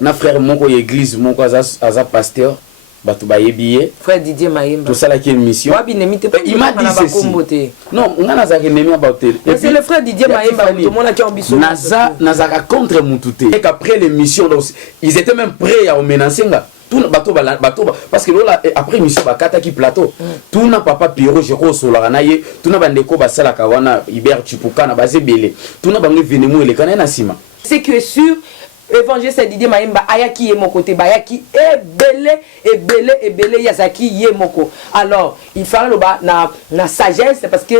na frère moko église moko aza pasteur bato bayebiye frère Didier Maïmba tout ça là qui est une mission il m'a dit ceci non on a ennemi about c'est le frère Didier Maïmba tout le monde qui a ambition naza contre mututé et qu'après l'émission ils étaient même prêts à menacer nga tout bato parce que là après émission bakata qui plateau tout na papa Pierrot Jero Solara na ye tout na bandeko basala kawana Hubert Chipuka na bazebele tout na bangi venemu ele kana na sima c'est que sûr évangile c'est Didier Maïmba ayaki ye moko te bayaki ebele yazaki ye moko alors il fallait na sagesse parce que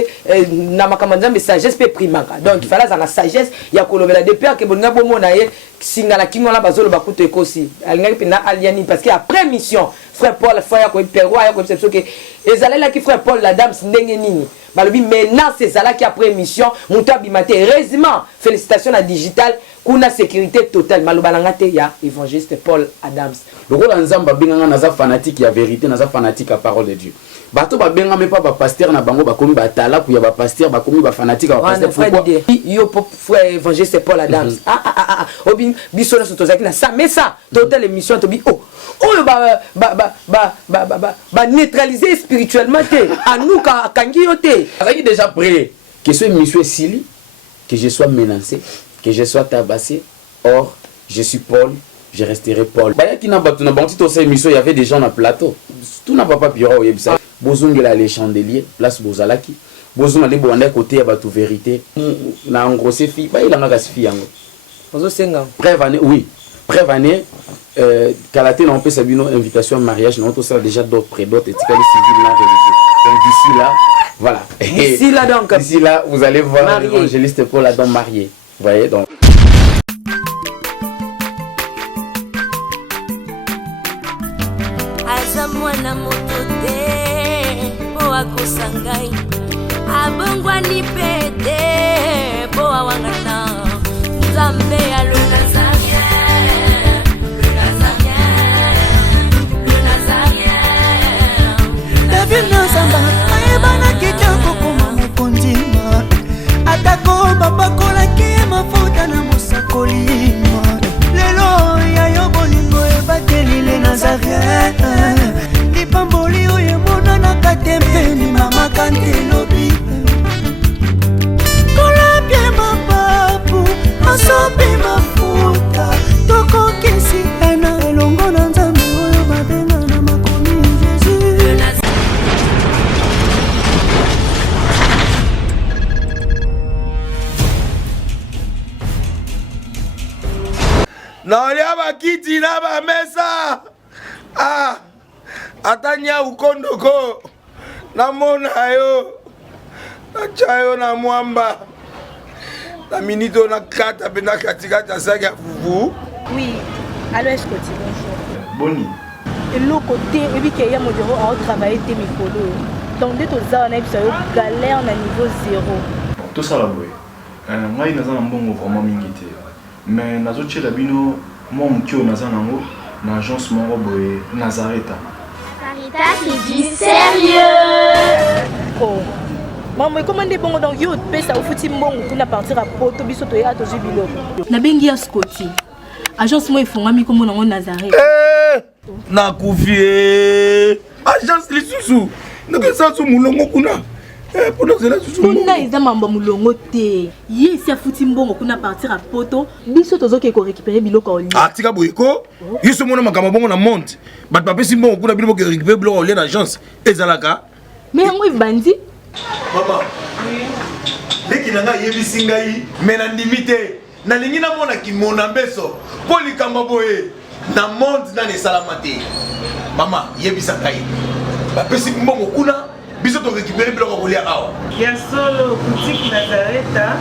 na makamanda mais sagesse pe primaka donc il fallait na sagesse ya kolobela depuis que boninga bomona ye singala kingola bazolo bakuto ekosi alingaki pe na aliani parce que après mission frère Paul frère ko Perro ya ko perception que ezalela ki frère Paul la dame ndenge nini balobi maintenant c'est ça là qui après mission monta bimate heureusement félicitations à digital kuna sécurité totale malobalanga te ya évangéliste Paul Adams le rôle nzamba benganga naza fanatique ya vérité naza fanatique à parole de Dieu bato ba benga me pas ba pasteur na bango ba komi ba tala ku ya ba pasteur ba komi ba fanatique ba pasteur pourquoi yo frère évangéliste Paul Adams obin biso na sotozaki na ça mais ça totale émission to bi neutraliser spirituellement te anuka kangi yo te azaki déjà prêt que ce monsieur Sili que je sois menacé que je sois tabassé, or je suis Paul, je resterai Paul. Bah, qui n'a pas tout émission, il y avait des gens dans le plateau. Tout n'a pas Pierrot, il y a besoin de les chandeliers, place Bozalaki. Besoin d'aller boire côté, il y a toute vérité. Na en gros, c'est fille, bah il en a qu'à se fier. Prévané, oui. Prévané, Kalaté n'a pas sabino invitation à mariage, non tout ça déjà d'autres près d'autres et civils là religieux. Donc d'ici là, voilà. D'ici là donc. D'ici là, vous allez voir l'évangéliste Paul Adam marié. Vous voyez donc. Azamwana motote po akosangai abongwani pete po awangata Nzambe alona zaria David Nzamba ayebana kitoko kuma mukondima atako babakola ki mafuta na musakolima lelo ya yo bolingo ebatelile Nazareth lipamboli oyo mona na katempeni mama kantelobi kola pie mapapu masope mafuta tokokisi ena elongo na Nzambe oyo babenga na makomi Jésus naolia bakiti na bamesa atanya ukondoko namona yo nachayo na mwamba na minito na kata pena katikata saki ya fufu. Oui, alors est-ce que tu bonjour Boni et l'autre côté et puis qu'il y a mon bureau à travailler tes micros donc dès aux ans on a eu galère na niveau 0 tout ça là boy moi il naza na mbongo vraiment mingi te mais nazo tchela bino moi mutio naza nango na agence moko boye Nazareta. Sarita c'est du sérieux. Oh maman comment des bongo donc yo pesa au futi mbongo kuna partir à poto biso to ya to jubilo na bengi ya Scotty agence moi ifongami comme nango Nazareta na kufie agence lisusu ndeke sansu mulongo kuna pour cela kuna eza mamba mulongo te ye si afuti mbongo kuna partir à poto biso tozoke ko récupérer biloko oli tika boyeko yiso mona makama bongo na monte bat papesi mbongo kuna biloko ko récupérer biloko oli na agence ezalaka mais yango ibandi mama leki nanga yebisi ngai mais na ndimite na lingi na mona kimona mbeso po likamba boye na monde na nesala te mama yebisa ngai bapesi mbongo kuna biso to récupérer biloko kolia awa ya solo boutique Nazareta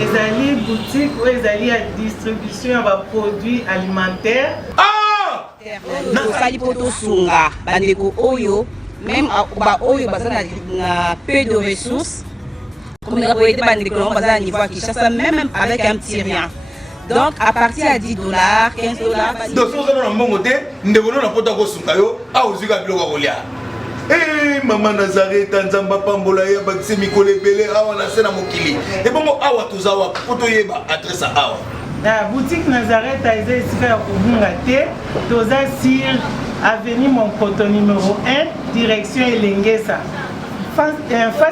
ezali boutique ou ezali ya distribution ya ba produits alimentaires na sali poto sunga bandeko oyo même ba oyo bazana na peu de ressources comme les boyés bandeko bazana niveau à Kinshasa même avec un petit rien donc à partir à $10 $15 donc so na mbongo te ndeko na poto ko sunga yo awu zika biloko kolia. Maman Nazareta Nzamba pambola ya bakise mikolo ebele awa na sena mokili. Et bongo awa tozawa poto yeba adresse awa. La boutique Nazareth a été ici à Kobungate, toza sur avenue Monkoto numéro 1, direction Elengesa. Face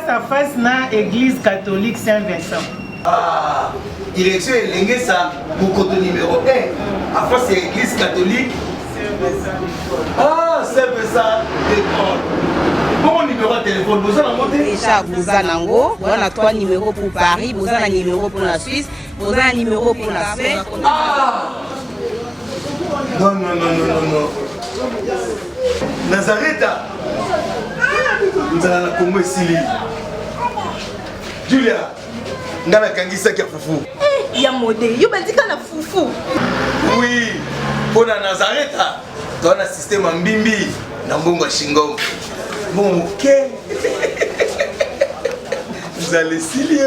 à face na église catholique Saint-Vincent. Ah, direction Elengesa, Monkoto numéro 1, à face à l'église catholique Saint-Vincent. Ah, Saint-Vincent d'école. Bon numéro de téléphone, vous en avez déjà, vous en avez 3 numéros pour Paris, vous en avez un numéro pour la Suisse, vous avez un numéro pour la Suisse. Ah! Non. Nazareth, nous allons la Congo Sili. Julia, nous allons kangisa kia fufu. Il y a modé, il y a un foufou. Oui, pour la Nazareth, tu as un système en bimbi, dans Bongo Shingo. Bon, ok. Vous allez Silio.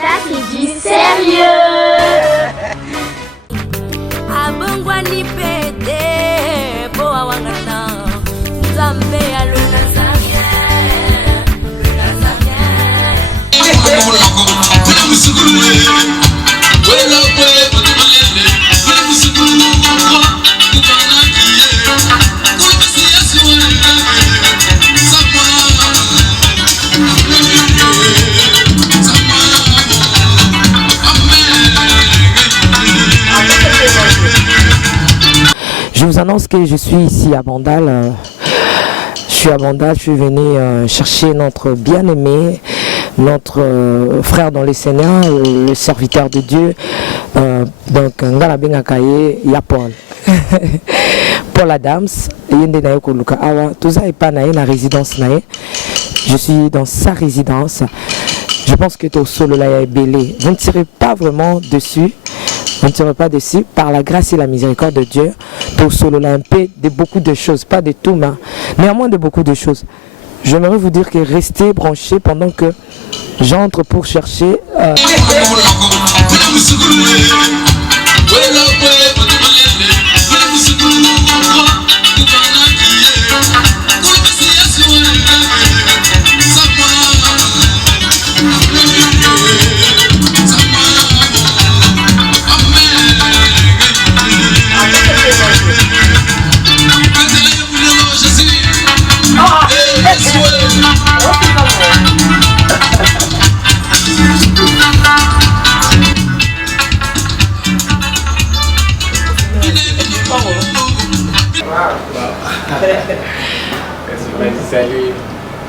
Ça c'est du sérieux. Abongwani pede po awangata. Nzambe alo Nazarien. Je vous annonce que je suis ici à Bandal. Je suis à Bandal, je suis venu chercher notre bien-aimé, notre frère dans le Seigneur, le serviteur de Dieu. Donc, Ngala Bengakaye, il y a Paul. Paul Adams, Yende Naeko Luka Awa, tout ça est pas naé, la résidence naé. Je suis dans sa résidence. Je pense que ton solo là est belé. Vous ne tirez pas vraiment dessus. On ne sera pas dessus, par la grâce et la miséricorde de Dieu, pour solo l'Olympe de beaucoup de choses, pas de tout, mais néanmoins de beaucoup de choses. J'aimerais vous dire que restez branchés pendant que j'entre pour chercher.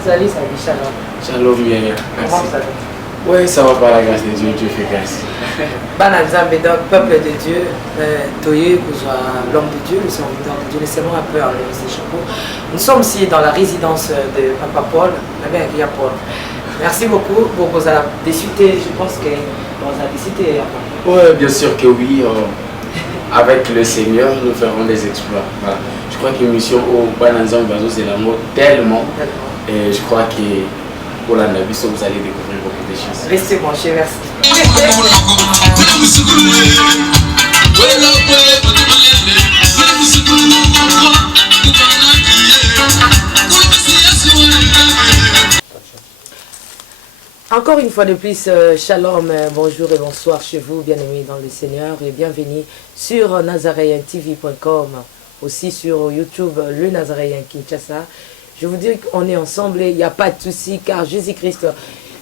Salut, Shalom. Shalom, bien. Merci. Oui, ça va par la grâce de Dieu, Dieu fait grâce. Banazambe, donc, peuple de Dieu, Toye, l'homme de Dieu, le serviteur de Dieu, laissez-moi un peu enlever ces chapeaux. Nous sommes ici dans la résidence de Papa Paul, la mère Guilla Paul. Merci beaucoup pour vos décider. Je pense que vous avez décidé. Oui, bien sûr que oui. Avec le Seigneur, nous ferons des exploits. Voilà. Je crois que mission au Banazam Bazo, c'est l'amour tellement. Et je crois que pour la Nabiso, vous allez découvrir beaucoup de choses. Restez branchés, merci. Encore une fois de plus, shalom, bonjour et bonsoir chez vous, bien-aimés dans le Seigneur, et bienvenue sur nazaréentv.com, aussi sur YouTube, le Nazaréen Kinshasa. Je vous dis qu'on est ensemble et il n'y a pas de souci, car Jésus-Christ,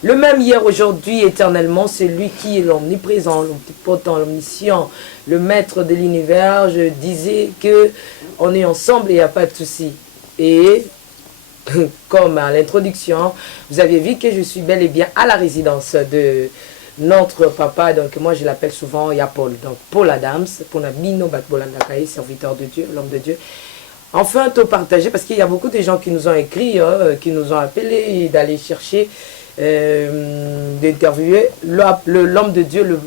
le même hier, aujourd'hui, éternellement, c'est lui qui est l'omniprésent, l'omnipotent, l'omniscient, le maître de l'univers. Je disais qu'on est ensemble et il n'y a pas de souci. Et comme à l'introduction, vous avez vu que je suis bel et bien à la résidence de notre papa. Donc moi, je l'appelle souvent Paul. Donc Paul Adams, pour Nabino Bakbolandakaï, serviteur de Dieu, l'homme de Dieu. Enfin, tout partager, parce qu'il y a beaucoup de gens qui nous ont écrit, qui nous ont appelés d'aller chercher, d'interviewer l'homme de Dieu,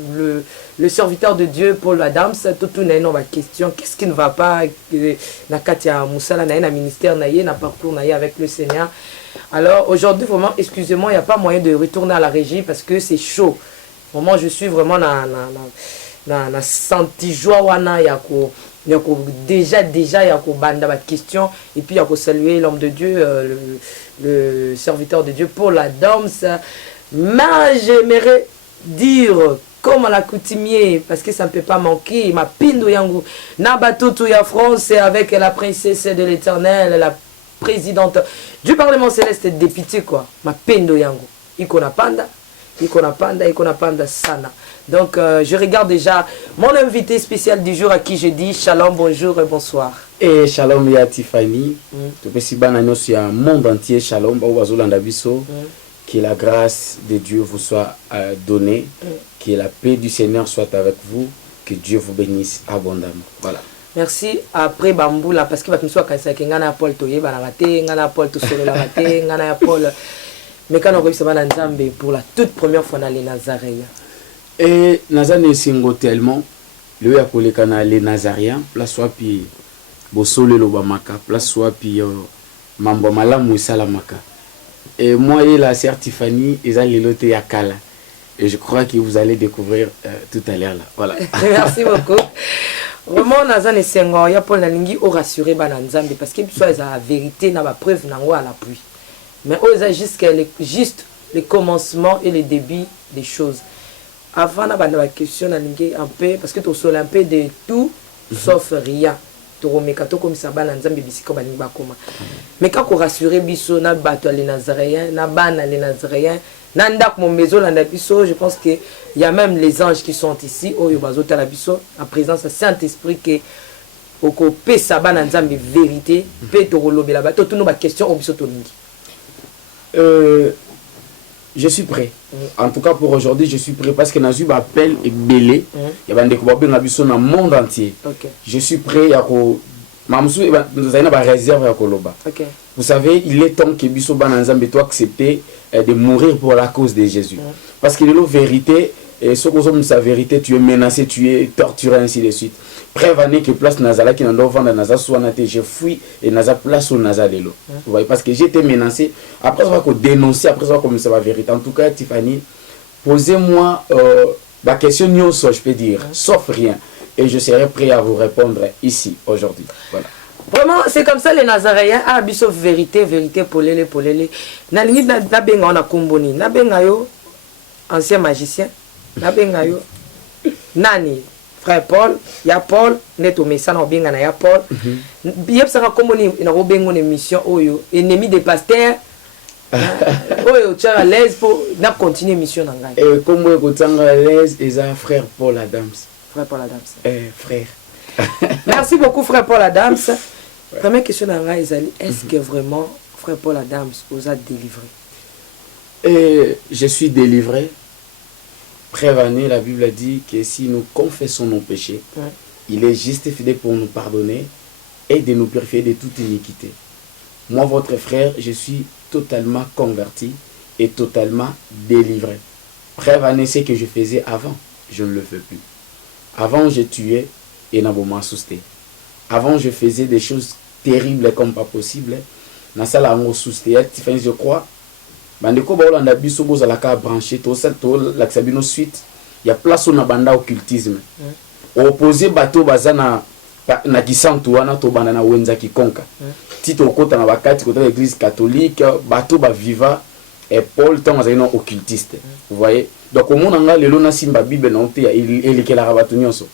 le serviteur de Dieu, Paul Adams. Tout ma question, qu'est-ce qui ne va pas na Katia Moussala, na ministère, na parcours avec le Seigneur. Alors aujourd'hui, vraiment, excusez-moi, il n'y a pas moyen de retourner à la régie parce que c'est chaud. Vraiment, je suis vraiment na senti joie wana yako. Déjà, il y a une question, et puis il y a saluer l'homme de Dieu, le serviteur de Dieu, Paul Adams. Mais j'aimerais dire comme à l'accoutumier, parce que ça ne peut pas manquer, ma pindo yangu, Nabatutu ya France avec la princesse de l'Éternel, la présidente du Parlement céleste député quoi, ma pindo yangu, ikona panda sana. Donc je regarde déjà mon invité spécial du jour à qui je dis shalom, bonjour et bonsoir. Et shalom ya Tiffany, tu peux si banano sur un monde entier shalom, bazolanda biso. Que la grâce de Dieu vous soit donnée, que la paix du Seigneur soit avec vous, que Dieu vous bénisse abondamment. Voilà. Merci. Après Bamboula, parce que va soit quand c'est ngana Paul toye banagate, ngana Paul to solo la gate, ngana Paul. Mais quand on réussit à Nzambe pour la toute première fois dans les Nazaréens. Et Nazane singo tellement, le ya kolekana les Nazaréens, place soit puis bosole lo bamaka, place soit puis mambo malamu salamaka. Et moi et la sœur Tiffany, ils ont l'éloté à Kala. Et je crois que vous allez découvrir tout à l'heure là. Voilà. Merci beaucoup. Vraiment, Nazan et Senghor, il y a pour l'ingé au rassuré Bananzambe parce que soit la vérité n'a pas preuve n'a à l'appui. Mais eux ont juste les commencements et les débuts des choses. Avant d'avoir la question un peu parce que tu as un peu de tout sauf rien. Comme ça mais quand on rassure biso na bato les Nazaréens na bana les Nazaréens na ndak mon maison la biso, je pense que il y a même les anges qui sont ici au bazota la biso en présence du Saint-Esprit que oko pe sabana nzambe vérité pe to lobela ba to nos questions au biso to lingi. Je suis prêt. En tout cas pour aujourd'hui, je suis prêt parce que Nazu appelle et belé. Il y a des copains dans le monde entier. Je suis prêt à réserve à Koloba. Vous savez, il est temps que Bisso Bananzambe toi accepter de mourir pour la cause de Jésus. Parce que la vérité, ce que sa vérité, tu es menacé, tu es torturé ainsi de suite. Prévenez que place Nazala qui n'a pas vendre Nazala soit naté, je fuis et Nazala place au Nazala de l'eau. Vous voyez, parce que j'étais menacé. Après, on va dénoncer, après, on va commencer la vérité. En tout cas, Tiffany, posez-moi la question, je peux dire, sauf rien. Et je serai prêt à vous répondre ici, aujourd'hui. Voilà. Vraiment, c'est comme ça les Nazaréens, ah, biso vérité, vérité, polele. Nalingi na benga on a komboni, na benga yo, ancien magicien, na benga yo, nani. Frère Paul, ya Paul, neto mesa na obenga na ya Paul. Yep saka komoni na obenga une mission oyo, ennemi des pasteurs. Oyo tu as à l'aise pour na continuer mission na ngai. Et comme vous êtes à l'aise, et ça frère Paul Adams. Frère Paul Adams. Frère. Merci beaucoup frère Paul Adams. Première question na ngai ezali, est-ce que vraiment frère Paul Adams vous a délivré? Je suis délivré. Prévenez, la Bible dit que si nous confessons nos péchés, il est juste et fidèle pour nous pardonner et de nous purifier de toute iniquité. Moi, votre frère, je suis totalement converti et totalement délivré. Prévenez ce que je faisais avant, je ne le fais plus. Avant, je tuais et n'aboma sousté. Avant, je faisais des choses terribles comme pas possible. Dans ça, là, je crois. Bandeko ba olanda biso bozalaka branché to l'axabino suite il y a place na banda occultisme opposé bato bazana na kisantu wana to banda na wenza kikonka tito kota na bakati kota l'église catholique bato ba viva et Paul tant azana occultiste vous voyez donc au monde nga lelo na simba bible na onte il est la rabato nyonso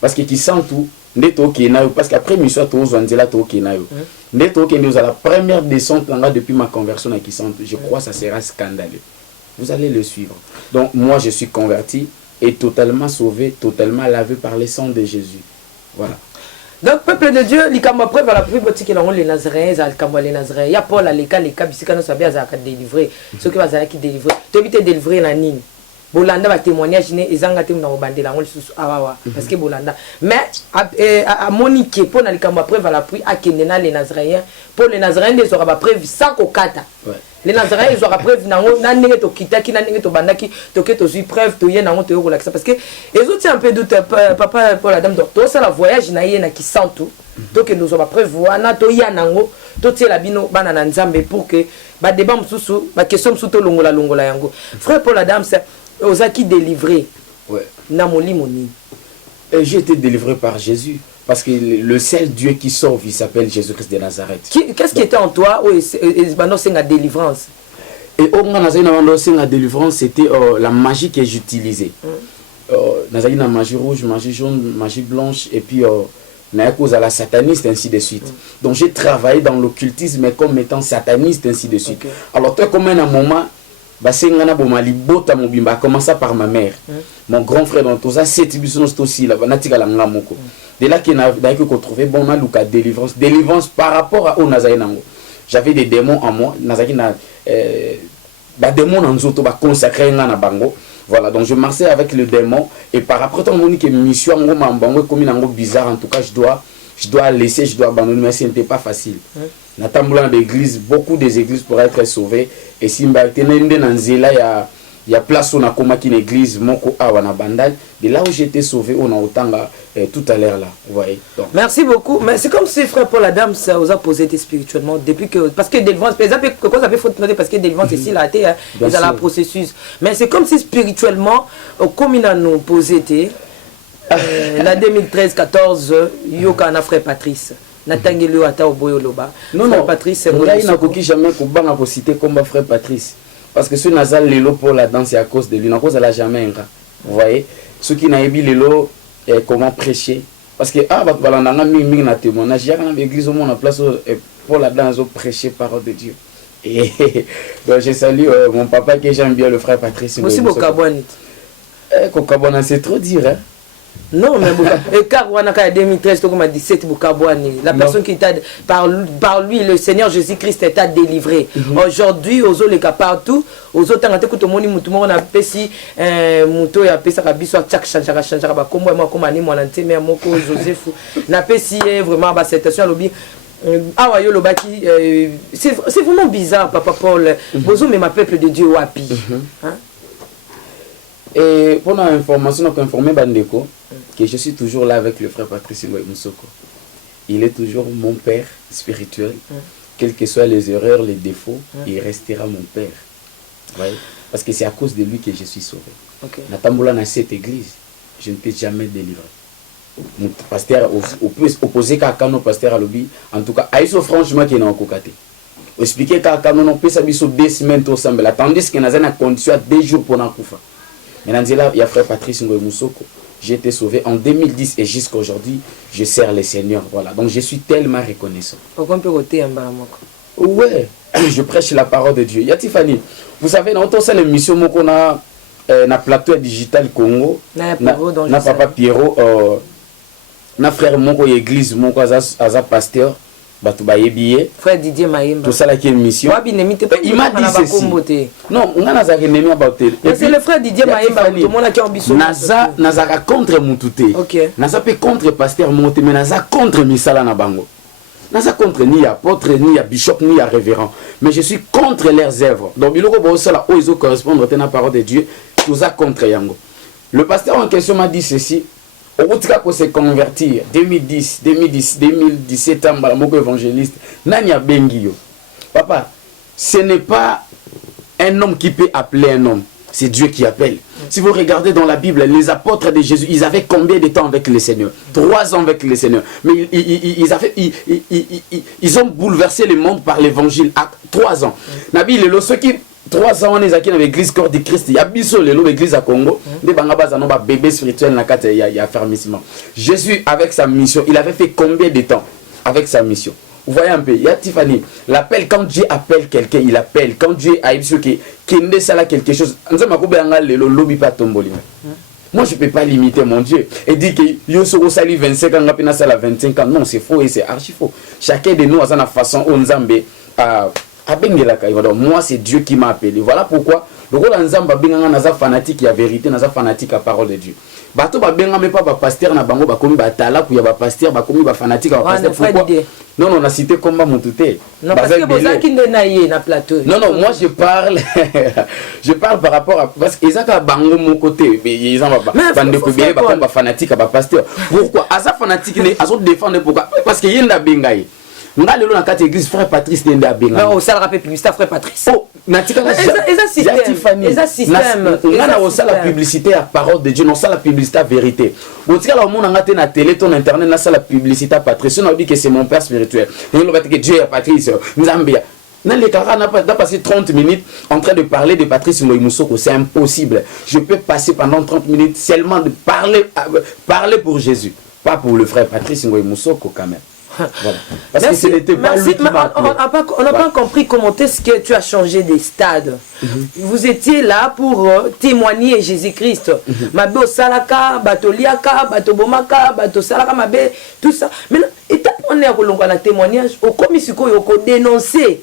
parce que kisantu ndeto kenayo parce qu'après mission to zwanzela to kenayo ndeto ke nous à la première descente là depuis ma conversion à Kisantu, je crois que ça sera scandaleux. Vous allez le suivre. Donc moi je suis converti et totalement sauvé, totalement lavé par le sang de Jésus. Voilà. Donc peuple de Dieu, likamba preuve à la plus boutique qui les Nazaréens, les Nazaréens, il y a Paul à l'école, les cabisika nous sabia za délivrer, ceux qui va qui délivrer. Tu habites délivrer la ligne. Bolanda va témoignage né ezanga te na obandela ngol susu awawa parce que Bolanda mais à Monique pour na likamba preuve à la pluie à Kenena les Nazaréens pour les Nazaréens ils aura preuve sans kokata les Nazaréens ils aura preuve nango na ndenge to kitaki na ndenge to bandaki to ke to suis preuve to yena ngo to relaxa parce que les autres un peu doute papa pour la dame docteur ça la voyage na yena qui sentu donc nous aura preuve wana to yana ngo to tiela bino bana na nzambe pour que ba débat mususu ba question mususu to longola yango frère Paul Adams aux acquis délivrés. Ouais. Et j'ai été délivré par Jésus. Parce que le seul Dieu qui sauve, il s'appelle Jésus-Christ de Nazareth. Qu'est-ce qui était en toi c'est la délivrance? Et au moment où la délivrance, c'était la magie que j'utilisais. nazali na magie rouge, magie jaune, magie blanche, et puis na cause à la sataniste, ainsi de suite. Donc j'ai travaillé dans l'occultisme comme étant sataniste, ainsi de suite. Alors toi, comme un moment, basengana bomali bota mobimba, commença par ma mère, mon grand frère dans tout ça, c'est aussi là, natika la ngamoko. De là qu'il n'a que trouvé bon na luka délivrance par rapport à Onazaï nango. J'avais des démons en moi, nazaki na démons en zoto ba consacré na bango. Voilà, donc je marchais avec le démon et par après tant que mission en bango comme une bizarre, en tout cas je dois laisser, je dois abandonner, mais ce n'était pas facile. Natambula d'église, beaucoup des églises pour être sauvées et si m'batenende na nzela il y a place on a comme une église moko awana bandal de là où j'étais sauvé on a autant tout à l'heure là, vous voyez. Donc. Merci beaucoup, mais c'est comme si frère Paul Adam ça vous a posé spirituellement depuis que parce que délivrance par exemple quoi ça fait faut noter parce que délivrance ici là été ils ont la processus mais c'est comme si spirituellement comme il a nous posé la 2013-14 yoka na frère Patrice natangeli ata oboyo loba non Patrice c'est moi il n'a coquille jamais ko banga ko citer comme frère Patrice. Parce que ce Nazal Lelo pour la danse, c'est à cause de lui. À cause de la jamais. Vous voyez, ceux qui n'ont pas Lelo, comment prêcher. Parce que, voilà, on a mis un témoignage. Il y a une église au monde en place pour la danse, prêcher parole de Dieu. Et donc, je salue mon papa que j'aime bien, le frère Patrice. Aussi, Bokabouanit. Kokabouana, c'est trop dire, hein. Non, mais car on a 2013, comme a 17 Boukabouani, la personne qui t'a par lui, le Seigneur Jésus-Christ t'a délivré. Aujourd'hui, aux autres les cas partout, aux autres tant que tout le monde on a pesi muto ya pesa kabiso chaque change ba comme moi comme ani moi nanté mais moko Joseph na pesi vraiment ba cette situation lobby. Ah ouais, lobaki c'est vraiment bizarre papa Paul. Bozo mais ma peuple de Dieu wapi. Hein? Et pour l'information, on a informé Bandeko que je suis toujours là avec le frère Patrice Moussoko. Il est toujours mon père spirituel. Quelles que soient les erreurs, les défauts, il restera mon père. Ouais. Parce que c'est à cause de lui que je suis sauvé. Natamboula dans cette église, je ne peux jamais délivrer. Mon pasteur, opposé à Kano, pasteur à l'obbi, en tout cas, Aïsso franchement qui est en cocaté. Expliquer qu'à Kano, on peut s'habiller sur 2 semaines ensemble. Tandis qu'il y a une condition à 2 jours pour n'accoucher. Maintenant, il y a frère Patrice Moussoko. J'ai été sauvé en 2010 et jusqu'à aujourd'hui, je sers le Seigneur. Voilà. Donc je suis tellement reconnaissant. Ouais, je prêche la parole de Dieu. Yatifani, vous savez, dans toute l'émission qu'on a na plateau digital Congo, na papa Pierrot, na frère Moko église Moko aza pasteur. Frère Didier Maïmba. Tout ça là qui est une mission. Il m'a dit ceci. Non, on a c'est le frère Didier Maïmba. Tout le monde a qui a ambition. Naza contre Moutouté. Naza peut contre pasteur Monté, mais Naza contre Misala Nabango. Naza contre ni apôtre, ni bishop, ni révérend. Mais je suis contre leurs œuvres. Donc il faut correspondre à la parole de Dieu. Tout ça contre Yango. Le pasteur en question m'a dit ceci. Au bout de se convertir, 2010, 2017 ans, mon évangéliste, Nania Bengio. Papa, ce n'est pas un homme qui peut appeler un homme, c'est Dieu qui appelle. Si vous regardez dans la Bible, les apôtres de Jésus, ils avaient combien de temps avec le Seigneur? 3 ans avec le Seigneur. Mais ils ont bouleversé le monde par l'évangile à 3 ans. Nabi, ceux qui 3 ans on est dans l'église corps de Christ. Il y a biso l'église à Congo. Des bangabas ont bébé spirituel na kata il y a fermissement. Jésus avec sa mission, il avait fait combien de temps avec sa mission? Vous voyez un peu, il y a Tiffany, l'appel quand Dieu appelle quelqu'un, il appelle. Quand Dieu a dit qu'il ne sait quelque chose, moi je ne peux pas limiter mon Dieu et dire que yo soko sali 25 ans, ngapina sala 25 ans. Non, c'est faux et c'est archi faux. Chacun de nous a sa façon onzambe à moi c'est Dieu qui m'a appelé. Voilà pourquoi le rôle nzamba benganga naza fanatique ya vérité, naza fanatique à parole de Dieu. Bato ba benga me pas ba pasteur na bango ba komi ba tala ku ya ba pasteur ba komi ba fanatique ba pasteur. Pourquoi? Non on a cité combat Moutouté. Non parce que boza ki ndenaye na plateau. Non moi je parle par rapport à parce que ezaka bango mon côté mais ils en ba bande ko bele ba komba fanatique ba pasteur. Pourquoi asa fanatique ne azo défendre pourquoi parce que yenda bengaye. Nga lelo na kati église frère Patrice Nenda benga. Non, ça le rappelle publicité frère Patrice. Oh, natika na système. Nga na osa la publicité à parole de Dieu, non ça la publicité à vérité. Botika la monde ngate na télé ton internet na ça la publicité à Patrice. On a dit que c'est mon père spirituel. Et on va dire que Dieu est Patrice. Nzambia. Dans les caras, on a passé 30 minutes en train de parler de Patrice Ngoyi Moussoko. C'est impossible. Je peux passer pendant 30 minutes seulement de parler pour Jésus. Pas pour le frère Patrice Ngoyi Moussoko quand même. Voilà. Parce que ce n'était pas lui qui m'a appelé. On n'a pas compris comment est-ce que tu as changé des stades. Vous étiez là pour témoigner Jésus-Christ. Mabe Osalaka, Batoliaka, Batobomaka, Batosalaka, Mabe, tout ça. Maintenant, étape on est à témoignage, au commissaire, il faut dénoncer.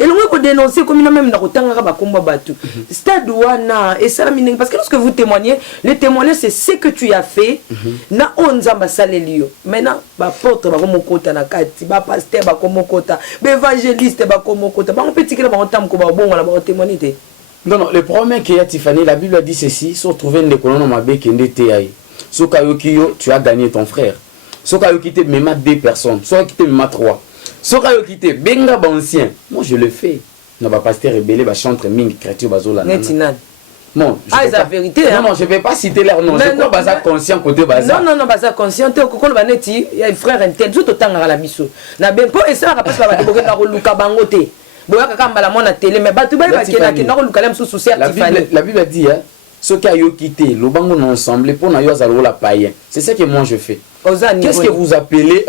Et le moins qu'on dénonce, comme il a même dans le batu. Stade wana et ça parce que lorsque vous témoignez, le témoignage c'est ce que tu as fait. Na onzamba salelio. Maintenant, ba porte ba komo kota na kati, ba pasteur ba komo kota, ba évangéliste ba komo kota. Ba on peut tirer ba ontam ko ba bon la ba témoigner. Non, le problème qu'il y a Tiffany, la Bible dit ceci, si on trouve une colonne mabe qui ndete ai. Sokayokiyo, tu as gagné ton frère. Sokayoki te mema 2 personnes, Sokayoki te mema 3. Soka yo kité benga ba ancien. Moi je le fais. Na ba pasteur rebelle ba chantre mingi chrétien bazola. Netinan. Non, c'est la vérité. Non, je vais pas citer leur nom. Je crois baza conscient côté baza. Non, baza conscient te kokolo ba neti, il y a un frère intel tout tanga la biso. Na benko et ça parce que ba boke na luka bangote. Boya kamba la mona télé mais batu ba kena ke na luka lem sous certifié. La Bible dit hein, soka yo kité, lo bango non ensemble pour na yo azalo la païen. C'est ça que moi je fais. Qu'est-ce que vous appelez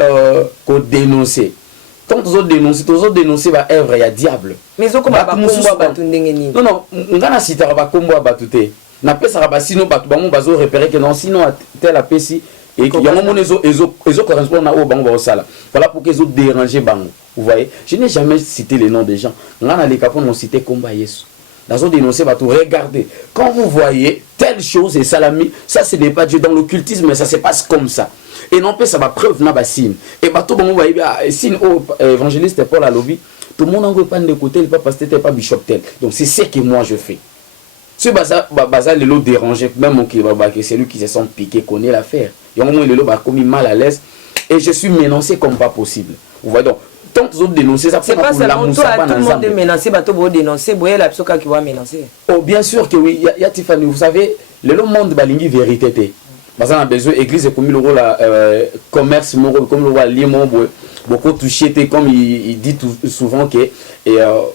qu'on dénoncer? Quand vous dénoncez va œuvre, il y a diable. Mais on va pas non, non, on a cité à Bakombo à Batouté. N'a pas ça va sinon Batouban bazo repérer que non, sinon tel a pessi et qu'il y a un moment ils correspondent à Bango Sala. Voilà pour qu'ils ont dérangé Bango. Vous voyez, je n'ai jamais cité les noms des gens. On a les capons ont cité Komba Yesu. Dans un dénoncé, regardez, quand vous voyez telle chose et salami, ça ce n'est pas Dieu dans l'occultisme, mais ça se passe comme ça. Et non, ça va preuve na bassine. Et bateau bon va signe au évangéliste Paul à lobby, tout le monde n'a pas de côté, pas pasteur, pas bishop tel. Donc c'est ce que moi je fais. Ce bazar le lot dérangé, même mon qui c'est lui qui se sent piqué, connaît l'affaire. Et au moment le lot va commis mal à l'aise et je suis menacé comme pas possible. Vous voyez donc tant que vous dénoncez ça, c'est pas seulement toi, tout le monde est menacé, bateau vous dénoncer, vous voyez la psoka qui va menacer. Oh bien sûr que oui, il y a Tiffany, vous savez, le monde balingi vérité. Parce qu'on a besoin l'église est comme le rôle commerce comme le roi limo beaucoup touché comme il dit souvent que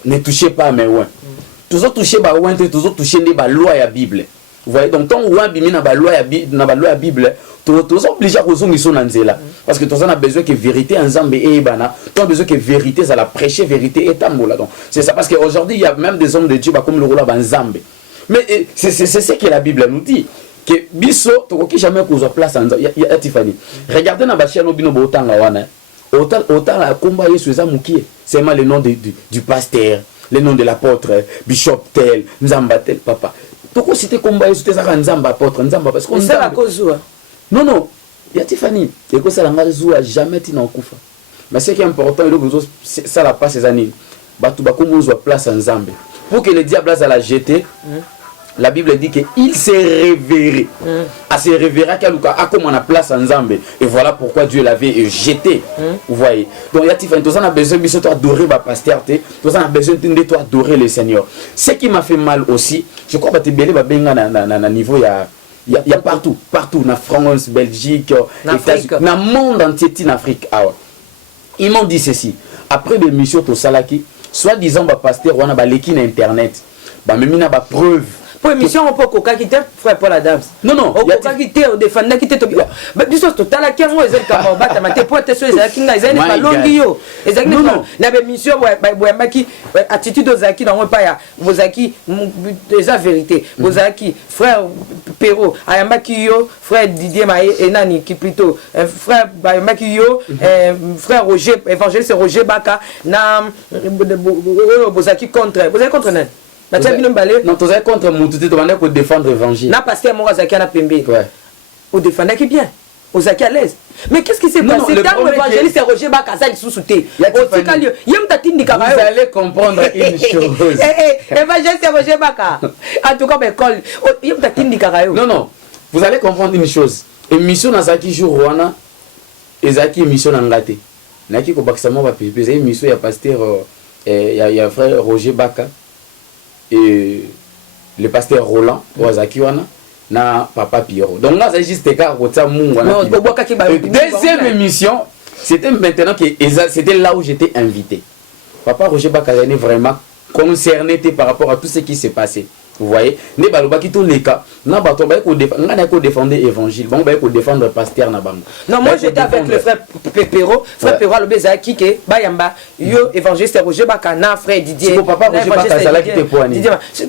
ne touchez pas mais ouais toujours touché ba ouais toujours touché les ba loi ya Bible. Vous voyez donc quand on bimi na ba loi ya Bible tous obligés à causer son nzela parce que tous on a besoin que vérité ensemble et bana tu as besoin que vérité ça la prêcher vérité et tambola donc c'est ça parce qu'aujourd'hui il y a même des hommes de Dieu comme le rôle ba nzambe mais c'est ce que la Bible nous dit que biso tokoki jamais kozo place en ya Tiffany regardez na bachia no bino botanga wana autant la combat Yesu eza mukie c'est mal le nom du pasteur le nom de l'apôtre bishop tel nzamba tel papa toko citer combat Yesu tezaka nzamba apôtre nzamba parce que ça la cause non ya Tiffany et que ça la ngazu a jamais tina okufa mais ce qui est important ça la passe ces années batu bakombo zo place en nzambe pour que le diable a la jeter. La Bible dit qu'il s'est révéré. À se révérer à comme on a place en Zambé. Et voilà pourquoi Dieu l'avait jeté. Vous voyez. Donc, il y a besoin de adorer ma pasteur. On a besoin de adorer le Seigneur. Ce qui m'a fait mal aussi, je crois que tu as niveau il y a partout, na France, Belgique, États-Unis, dans le monde entier, en Afrique. Ils m'ont dit ceci. Après des missions au Salaki, soi-disant, pasteur, on a l'équipe internet. Même na preuve. Pour émission on peut coca quitter frère Paul Adams. Non. On coca quitter au défendre quitter to. Mais biso total qui moi ezali kama bata mate pour être sûr ezali kinga ezali pas longi yo. Ezali na ba émission boyambaki attitude ozaki dans pas ya bozaki déjà vérité. Bozaki frère Perro ayambaki yo frère Didier Maé et nani qui plutôt frère bayambaki yo frère Roger évangéliste Roger Baka na bozaki contre nani. Non, tu es contre Moutouti, tu vas défendre l'évangile. Na pasteur Morazaki na pembe. Ouais. Ou défendre qui bien. Aux à l'aise. Mais qu'est-ce qui s'est passé dans l'évangéliste Roger Bakaza il sous-souté. Vous allez comprendre une chose. Évangéliste Roger Baka. En tout cas, école. Non. Vous allez comprendre une chose. Émission Nazaki jour Rwanda. Ezaki émission Nangate. Naki ko bakisama ba pépé. Émission ya pasteur il y a frère Roger Baka. Et le pasteur Roland Wazakiwana na papa Pierrot. Donc là c'est juste car deuxième émission, c'était maintenant que c'était là où j'étais invité. Papa Roger Bakazane est vraiment concerné par rapport à tout ce qui s'est passé. Vous voyez, ne baloba qui tous les cas, na bato ba ko défendre l'évangile, bon ba ko défendre pasteur na bango. Non, moi j'étais avec le frère Pépéro, frère Pépéro le beza qui ke bayamba yo évangéliste Roger Bakana frère Didier. Papa Roger Bakazala qui te poani.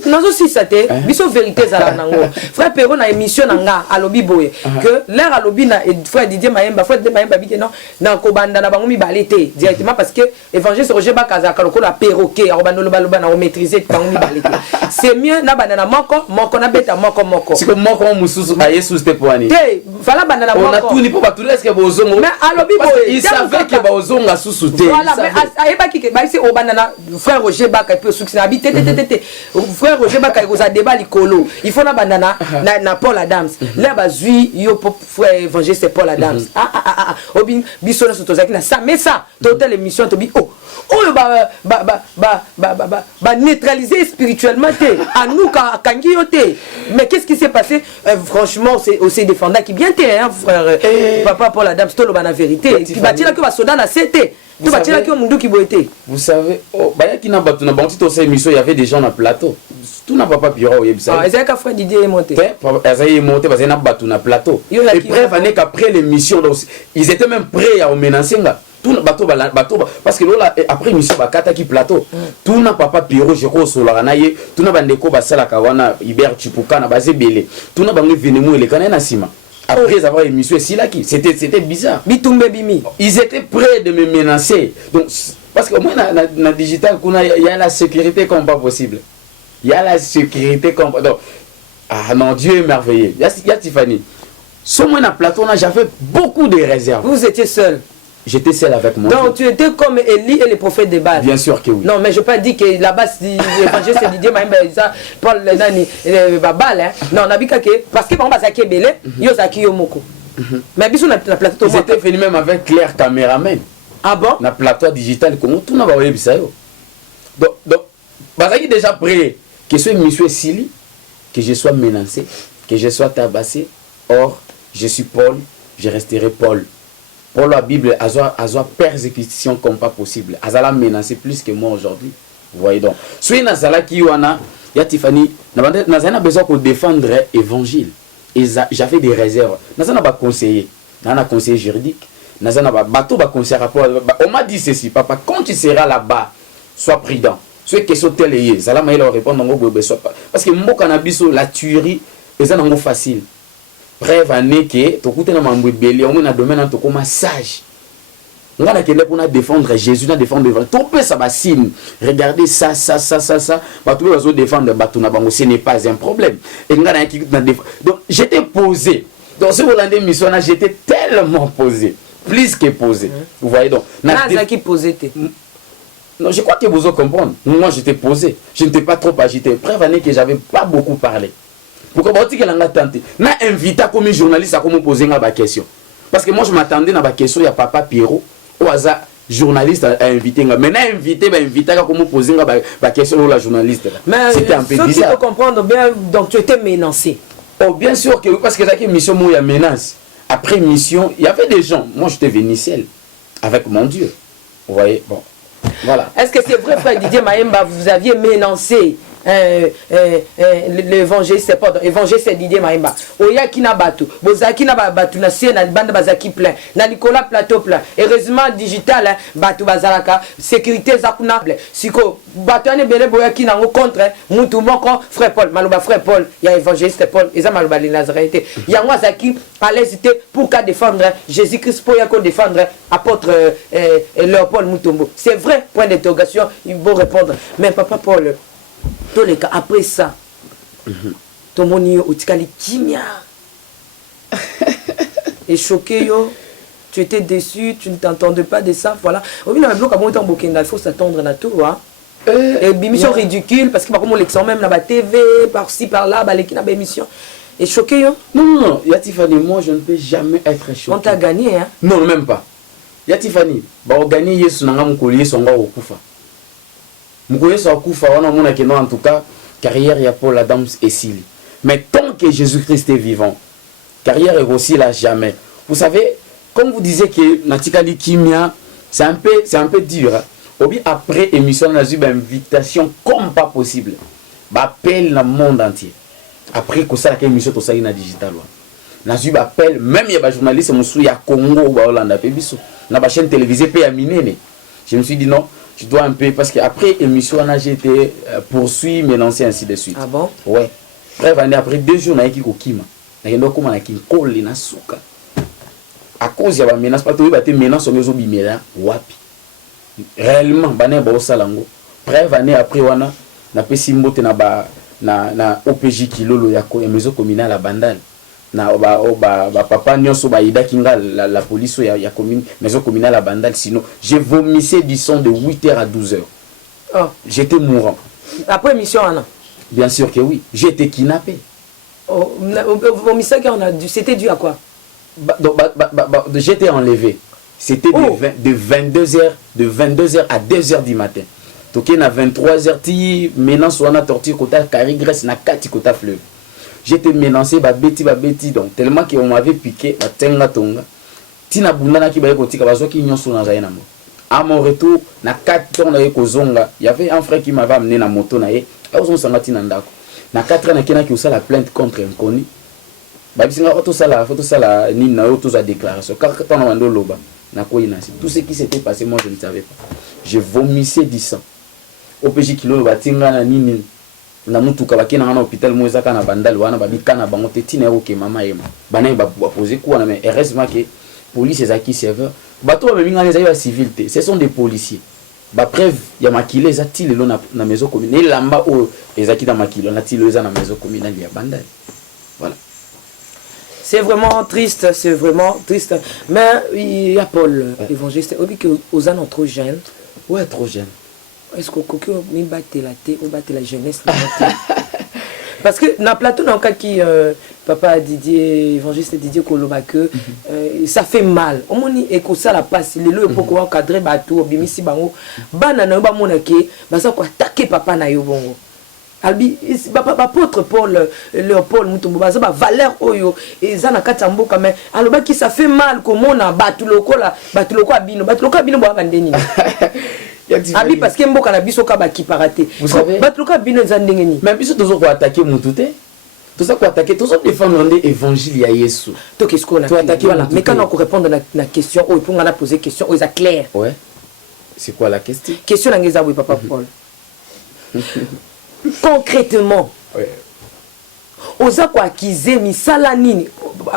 Non aussi ça te, biso vérité za nango. Frère Pépéro na émission nanga alobi boye que l'air alobi na frère Didier Mayemba, frère Didier Mayemba bi que non na ko banda na bango mi balete directement parce que évangéliste Roger Bakazala ko la perroquet, arobando lo baloba na maîtriser bango mi balete. C'est mieux banana moko na beta moko siko moko mususu ba Yesu te poani te fala banana moko on a tout ni po batula est-ce que bozongo mais alobi boye il savait que ba ozonga susu te voilà mais ayeba ki ke ba ici o banana frère Roger Baka peut succès na bité frère Roger Baka ko za débat likolo il faut na banana na Paul Adams là ba zui yo frère évangéliste Paul Adams obi biso na sotozaki na ça mais ça total émission to bi oyo ba neutraliser spirituellement te à nous kangi yote mais qu'est-ce qui s'est passé franchement c'est aussi défendant qui bien te hein frère papa Paul Adams to lo ba na vérité qui batila que ba soda na CT tout batila que mundu qui boité vous savez ba ya kina batu na banti to ces émission il y avait des gens na plateau tout na papa Piro yebisa ah ezaka frère Didier est monté ezaka monté parce que na batu na plateau et bref année qu'après l'émission donc ils étaient même prêts à menacer nga tout bateau parce que là après mission bakata qui plateau tout na papa Piro je crois sur la naie tout na bandeko basala kawana Hubert Chipuka na basé belé tout na bangi venemu le kana na sima après avoir émission si là qui c'était bizarre bitumbe bimi ils étaient prêts de me menacer donc parce que moi na digital il y a la sécurité comme pas possible il y a la sécurité comme donc ah non Dieu est merveilleux il y a Tiffany sur moi na plateau j'avais beaucoup de réserves. Vous étiez seul? J'étais seul avec moi. Donc tu étais comme Élie et les prophètes de Baal. Bien sûr que oui. Non, mais je ne peux pas dire que là-bas, l'évangile c'est Didier Maïmba, Paul Nani, Baal. Hein. Non, on a vu que parce que par exemple, Zaki Belé, il y a Zaki Yomoko. Mais bisous na plateau. Ils étaient venus même avec Claire caméraman. Ah bon? Na plateau digital, comment tout n'a pas vu ça. Donc, Bazaki déjà prêt que ce monsieur Sili, que je sois menacé, que je sois tabassé. Or, je suis Paul, je resterai Paul. Pour la Bible, a persécution comme pas possible. Azala menacé plus que moi aujourd'hui. Vous voyez donc. Soit Nazala qui wana, ya Tiffany, Nazana besoin de défendre l'évangile. Et j'avais des réserves. Nazana va conseiller. Nana conseiller juridique. Nazana va bateau va conseiller rapport. On m'a dit ceci, papa, quand tu seras là-bas, sois prudent. Soit question telle et Zala m'a répondre parce que mon cannabis, la tuerie, c'est un facile. Bref, année que tu écoutes dans mon bébé, on a domaine en tout massage. On a qu'elle pour défendre Jésus, on défendre l'évangile. Tout peut ça bassine. Regardez ça. Bah tout le défendre Batuna Bango, ce n'est pas un problème. Et on a qui donc j'étais posé. Dans ce Hollandais mission là, j'étais tellement posé, plus que posé. Vous voyez donc. Qui posé non, je crois que vous allez comprendre. Moi, j'étais posé. Je n'étais pas trop agité. Bref, année que j'avais pas beaucoup parlé. Pourquoi tu as tenté? Na invité comme journaliste à comment poser ma question. Parce que moi je m'attendais à ma question, il y a papa Pierrot ou hasard journaliste à inviter. Maintenant invité à comment poser ma question ou la journaliste. C'était un peu bizarre. Il faut comprendre bien, donc tu étais menacé. Oh bien sûr que oui, parce que cette mission moi il y a menace. Après mission, il y avait des gens. Moi j'étais venu seul avec mon Dieu. Vous voyez, bon. Voilà. Est-ce que c'est vrai frère Didier Maïmba, vous aviez menacé l'évangile c'est pas évangile c'est Didier Maïmba oya kina batu bozaki na batu na sie na bande bazaki plein na Nicolas plateau plein heureusement digital batu bazalaka sécurité zakunable siko batu ane belé boya kina ngo contre mutu moko frère Paul maloba frère Paul ya évangéliste Paul eza maloba li Nazareth yango azaki à l'hésiter pour qu'à défendre Jésus-Christ pour ya ko défendre apôtre Léopold Mutombo c'est vrai point d'interrogation il faut répondre mais papa Paul tous les cas après ça ton moni au tikali kimia et choqué yo tu étais déçu tu ne t'entendais pas de ça voilà au final le bloc a bon temps bokenda il faut s'attendre à tout hein et émission ridicule parce que par contre l'exemple même là TV par ci par là bah l'équipe émission et choqué yo non ya Tiffany moi je ne peux jamais être choqué on t'a gagné hein non même pas ya Tiffany ba gagner Yesu nanga mukoli Yesu nga okufa Moukoyeso akufa wana mona que non en tout cas carrière ya Paul Adams et Sili. Mais tant que Jésus-Christ est vivant, carrière est aussi là jamais. Vous savez, comme vous disiez que Natikali Kimia, c'est un peu dur. Hein? Obi après émission on a eu une invitation comme pas possible. Appel dans le monde entier. Après que ça la émission tout ça na digital. Na eu appel même il y a des journalistes musu ya Congo ou Hollande pe biso. Na ba chaîne télévisée pe ya minene. Je me suis dit non, je dois un peu parce que après émission on a été poursuivi mais lancé ainsi de suite. Ah bon? Ouais. Après 2 jours na yiki kokima. Na yendo koma na kinkoli na suka. À cause ya ba menace pas to ba te menace on bimela wapi. Réellement bané ba osalango. Preuve année après wana na pesi mbote na ba na OPJ kilolo ya maison communale à Bandal. Na ba papa nyonso ba ida kinga la police ya commune maison communale à Bandal sinon j'ai vomissé du sang de 8h à 12h. Oh, j'étais mourant. Après émission Anna. Bien sûr que oui, j'ai été kidnappé. Oh, vomissé qu'on a dû c'était dû à quoi? J'étais enlevé. C'était de 22h à 2h du matin. Toké na 23h ti menace wana torture kota Kari Grèce na kati kota fleuve. J'étais menacé ba beti donc tellement que on m'avait piqué ba tenga tonga. Tina bundana ki ba kotika bazoki nyonso na zaina mo. À mon retour na 4 ans na kozonga, il y avait un frère qui m'avait amené na moto na ye. Azo sangati na ndako. Na 4 ans na kena ki osala plainte contre inconnu. Ba bisinga auto sala ni na auto za déclaration. Car quand on wando loba na ko inasi. Tout ce qui s'était passé moi je ne savais pas. Je vomissais du sang. OPJ kilo batinga na nini na mutuka bakena na hôpital moza kana Bandal wana babikana bango tetina oke mama yema bana ba poser quoi na mais heureusement que police ezaki serveur bato ba minga les civil te ce sont des policiers ba preuve ya makile za tilelo na maison communale lamba o ezaki na makilo na tilelo za na maison communale ya Bandal. Voilà. C'est vraiment triste, mais il y a Paul évangéliste obi que aux ans trop jeunes. Ouais, trop jeune. Est-ce que quelqu'un mi batte la jeunesse parce que dans le plateau dans le cas qui papa Didier évangéliste Didier Koloba que ça fait mal au moins et que ça la passe les le pour encadrer bateau bimisi bango bana na ba monake basa ko attaquer papa na yo bongo albi apôtre Paul Léopold Mutombo basa ba valeur oyo eza na kati mboka mais aloba qui ça fait mal comment na batuloko abino bo bandeni Abi parce que mboka na biso ka ba kiparate. Vous savez batluka bino zandengeni. Mais biso toujours ko attaquer mutute. Tout ça ko attaquer, tout ça défendre l'évangile ya Yesu. To qu'est-ce qu'on a attaquer voilà. Mais quand on répondre na question ou pour on a poser question ou ça clair. Ouais. C'est quoi la question? Question na ngeza oui papa Paul. Concrètement. Ouais. Oza ko accuser misala nini?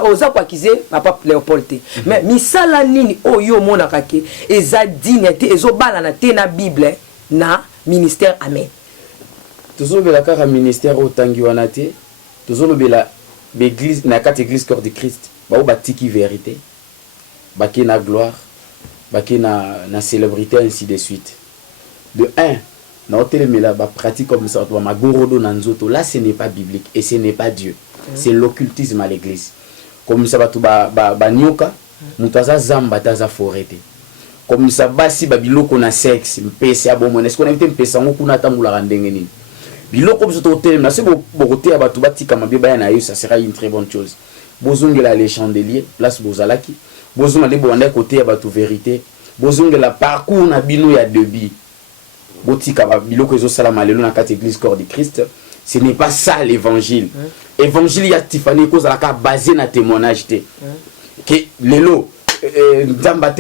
Oza ko accuser papa Léopold te. Mais misala nini oyo monaka ke eza dignité ezo bala na te na Bible na ministère amen. Toujours bela kaka ministère otangi wana te. Toujours bela l'église na kati église corps de Christ. Ba batiki vérité. Baki na gloire. Baki na célébrité ainsi de suite. De 1 na hôtel mais là ba pratique comme ça ma gorodo na nzoto là ce n'est pas biblique et ce n'est pas Dieu. C'est l'occultisme à l'église. Comme ça ba nyoka mutaza zamba taza forete. Comme ça basi ba biloko na sexe mpese abomo est-ce qu'on invite mpesa ngo kuna tambula ndenge nini. Biloko biso to hôtel na c'est bokote ya batu batika mabeba na yo ça sera une très bonne chose. Bozongela les chandeliers place bozalaki. Bozongela bonda côté ya batu vérité. Bozongela parcours na bino ya debi. Botika biloko ezo salama lelo na kati église corps de Christ. Ce n'est pas ça l'évangile. Évangile ya Tiffany cause la ka basé na témoignage te. Que lelo nzamba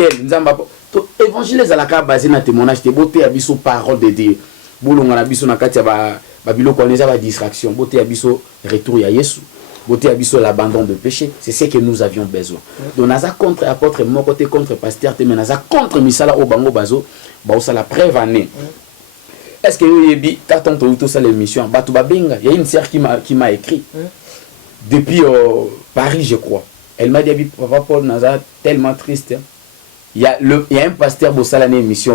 to évangile za la ka basé na témoignage te boté ya biso parole de Dieu. Bolonga na biso na kati ya ba biloko neza ba distraction, boté ya biso retour ya Yesu. Boté ya biso l'abandon de péché, c'est ce que nous avions besoin. Donc naza contre apôtre mon côté contre pasteur te mais naza contre misala au bango bazo ba osala preuve année. Est-ce que Yebi, quand on tout ça l'émission, Batou Babenga, il y a une sœur qui m'a écrit depuis Paris, je crois. Elle m'a dit, papa Paul Naza, tellement triste. Il y a un pasteur Bossala émission,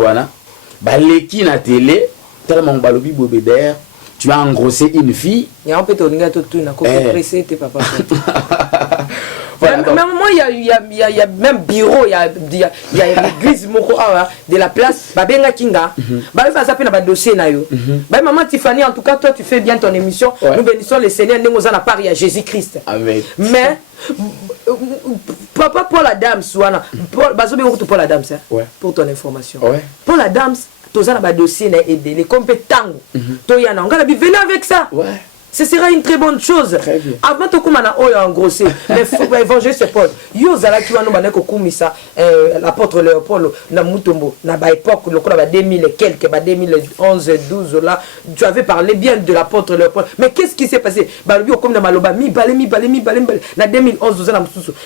Baleki na télé, tellement balobi bobéder, tu as engrossé une fille. Il y a un peu de tout, na pressé tes papa. Voilà, même moi, il y a même bureau, il y a l'église de la place, Babenga Kinga, ça fait un dossier. Maman Tiffany, en tout cas, toi, tu fais bien ton émission. Nous bénissons le Seigneur, nous sommes à Paris, à Jésus-Christ. Mais, papa Paul Adams, Paul Adams, pour ton information. Paul Adams, toza na ba dossier na ebele comme pe tango to yana ngala bi venez avec ça ce sera une très bonne chose. Avant de commencer à engrosser, l'évangéliste Paul, Yozala qui va nous donner ça, l'apôtre Léopold, na Mutombo, na ba époque, le coup 2000 et quelques, 2011, 12 là, tu avais parlé bien de l'apôtre Léopold. Mais qu'est-ce qui s'est passé? Bah lui comme na maloba, mi balé, na 2011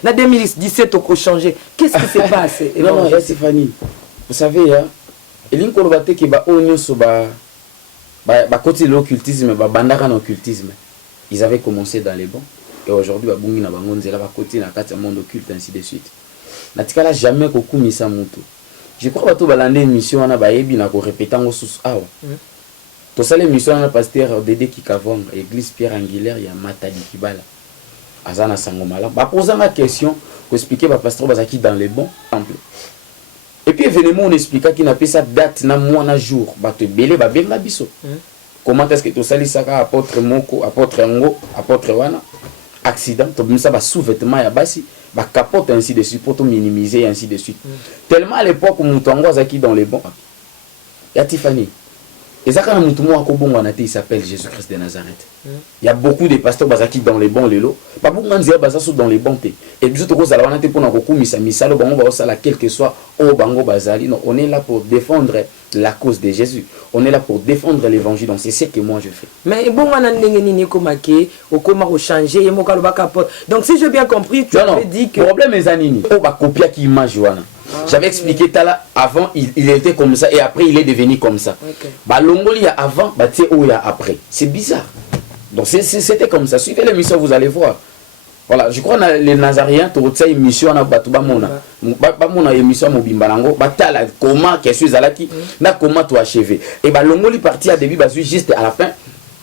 na 2017 au changé. Qu'est-ce qui s'est passé? Non, Stéphanie, vous savez, hein, il y a une colobate qui va au soba. Côté de l'occultisme, l'occultisme, ils avaient commencé dans les bons. Et aujourd'hui, côté dans le monde occulte, ainsi de suite. Natikala jamais koku misa mutu. Je crois que tout balande émission na baebi na ko répéter en sous awa. To sale émission na pasteur Dédé Kikavonga, église Pierre Angulaire ya Matadi Kibala. Azana Sangomala. Ba poser ma question, ko expliquer ba pasteur bazaki dans les bons temple. Et puis événement on expliqua qu'il n'a pas sa date na mois na jour ba te belé ba benga biso. Comment est-ce que to sali saka apôtre moko apôtre ngo apôtre wana accident to bimisa ba sous-vêtement ya basi ba capote ainsi de suite pour to minimiser ainsi de suite. Tellement à l'époque mutango azaki dans les bons. Ya Tiffany. Et ça quand mutumo akobongo na te il s'appelle Jésus-Christ de Nazareth. Il y a beaucoup de pasteurs bazaki dans les bons lelo. Pas beaucoup nganzia bazaso dans les bons te. Et biso to ko zala wana te pona ko kumisa misalo bango ba osala quel que soit au bango bazali. Non, on est là pour défendre la cause de Jésus. On est là pour défendre l'évangile. Donc c'est ce que moi je fais. Mais bon on a ndengeni komake au koma au changer et mokalo ba capote. Donc si j'ai bien compris, tu avais dit que problème est zanini. O ba copia qui image wana. J'avais expliqué là avant il était comme ça et après il est devenu comme ça. Bah longoli ya avant, bah tu sais où il y a après. C'est bizarre. Donc c'était comme ça. Suivez l'émission, vous allez voir. Voilà, je crois que les Nazariens, tu as une émission à Batouba Mona. Mona émission à Mobimbalango. Batala, comment, qu'est-ce que tu as comment tu as achevé. Et bah longoli parti à début, bah juste à la fin.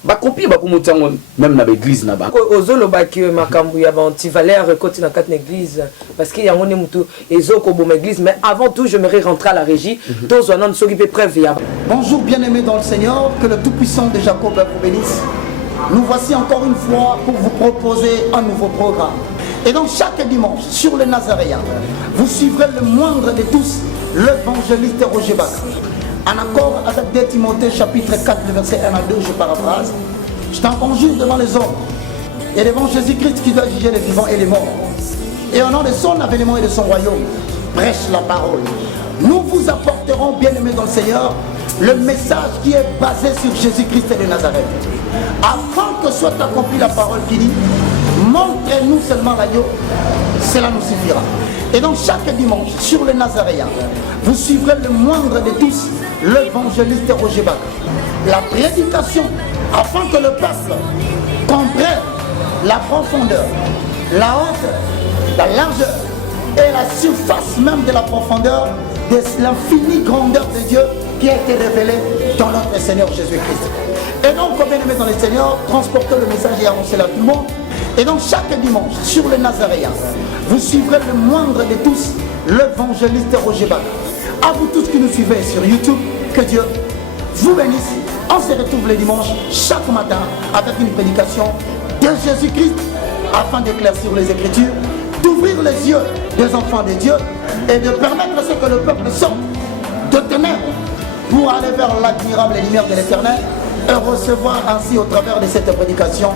Ba copie ba kumutango même na l'église na ba ozolo ba ki makambu ya banti valeur côté na quatre église parce qu'il y a un mutu ezoko bo église mais avant tout j'aimerais rentrer à la régie tous on soki pe preuve ya. Bonjour bien-aimés dans le Seigneur, que le tout-puissant de Jacob vous bénisse. Nous voici encore une fois pour vous proposer un nouveau programme. Et donc chaque dimanche sur le Nazaréen, vous suivrez le moindre de tous, l'évangéliste Roger Bach. En accord avec 2 Timothée chapitre 4, le verset 1 à 2, je paraphrase. Je t'en conjure devant les hommes et devant Jésus-Christ qui doit juger les vivants et les morts. Et au nom de son avènement et de son royaume, prêche la parole. Nous vous apporterons, bien-aimés dans le Seigneur, le message qui est basé sur Jésus-Christ de Nazareth. Afin que soit accomplie la parole qui dit, montrez-nous seulement l'agneau, cela nous suffira. Et donc chaque dimanche, sur le Nazaréen, vous suivrez le moindre de tous, l'évangéliste Roger Bach. La prédication, afin que le peuple comprenne la profondeur, la hauteur, la largeur et la surface même de la profondeur de l'infinie grandeur de Dieu qui a été révélée dans notre Seigneur Jésus-Christ. Et donc, comme bien aimé dans le Seigneur, transportez le message et annoncez-le à tout le monde. Et donc, chaque dimanche, sur le Nazaréen, vous suivrez le moindre de tous, l'évangéliste Roger Bach. À vous tous qui nous suivez sur YouTube, que Dieu vous bénisse. On se retrouve le dimanche, chaque matin, avec une prédication de Jésus-Christ, afin d'éclaircir les Écritures, d'ouvrir les yeux des enfants de Dieu et de permettre à ce que le peuple sorte de ténèbres pour aller vers l'admirable lumière de l'Éternel et recevoir ainsi au travers de cette prédication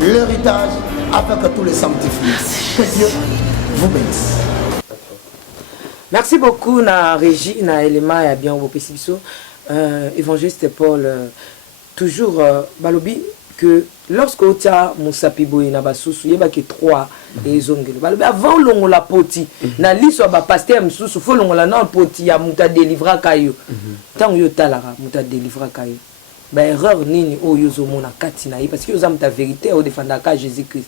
l'héritage afin que tous les sanctifient. Que Dieu vous bénisse. Merci beaucoup na régie na élément et bien au Pessibiso évangéliste Paul toujours balobi que lorsque tu as Moussapi Boy na basusu yeba ke 3 et zongelo balobi avant longo la poti na liso ba pasteur msusu fo longo la na poti ya muta délivra kayo tant yo talara muta délivra kayo ba erreur nini o yo zo mona katina parce que yo za muta vérité au défendre ka Jésus-Christ.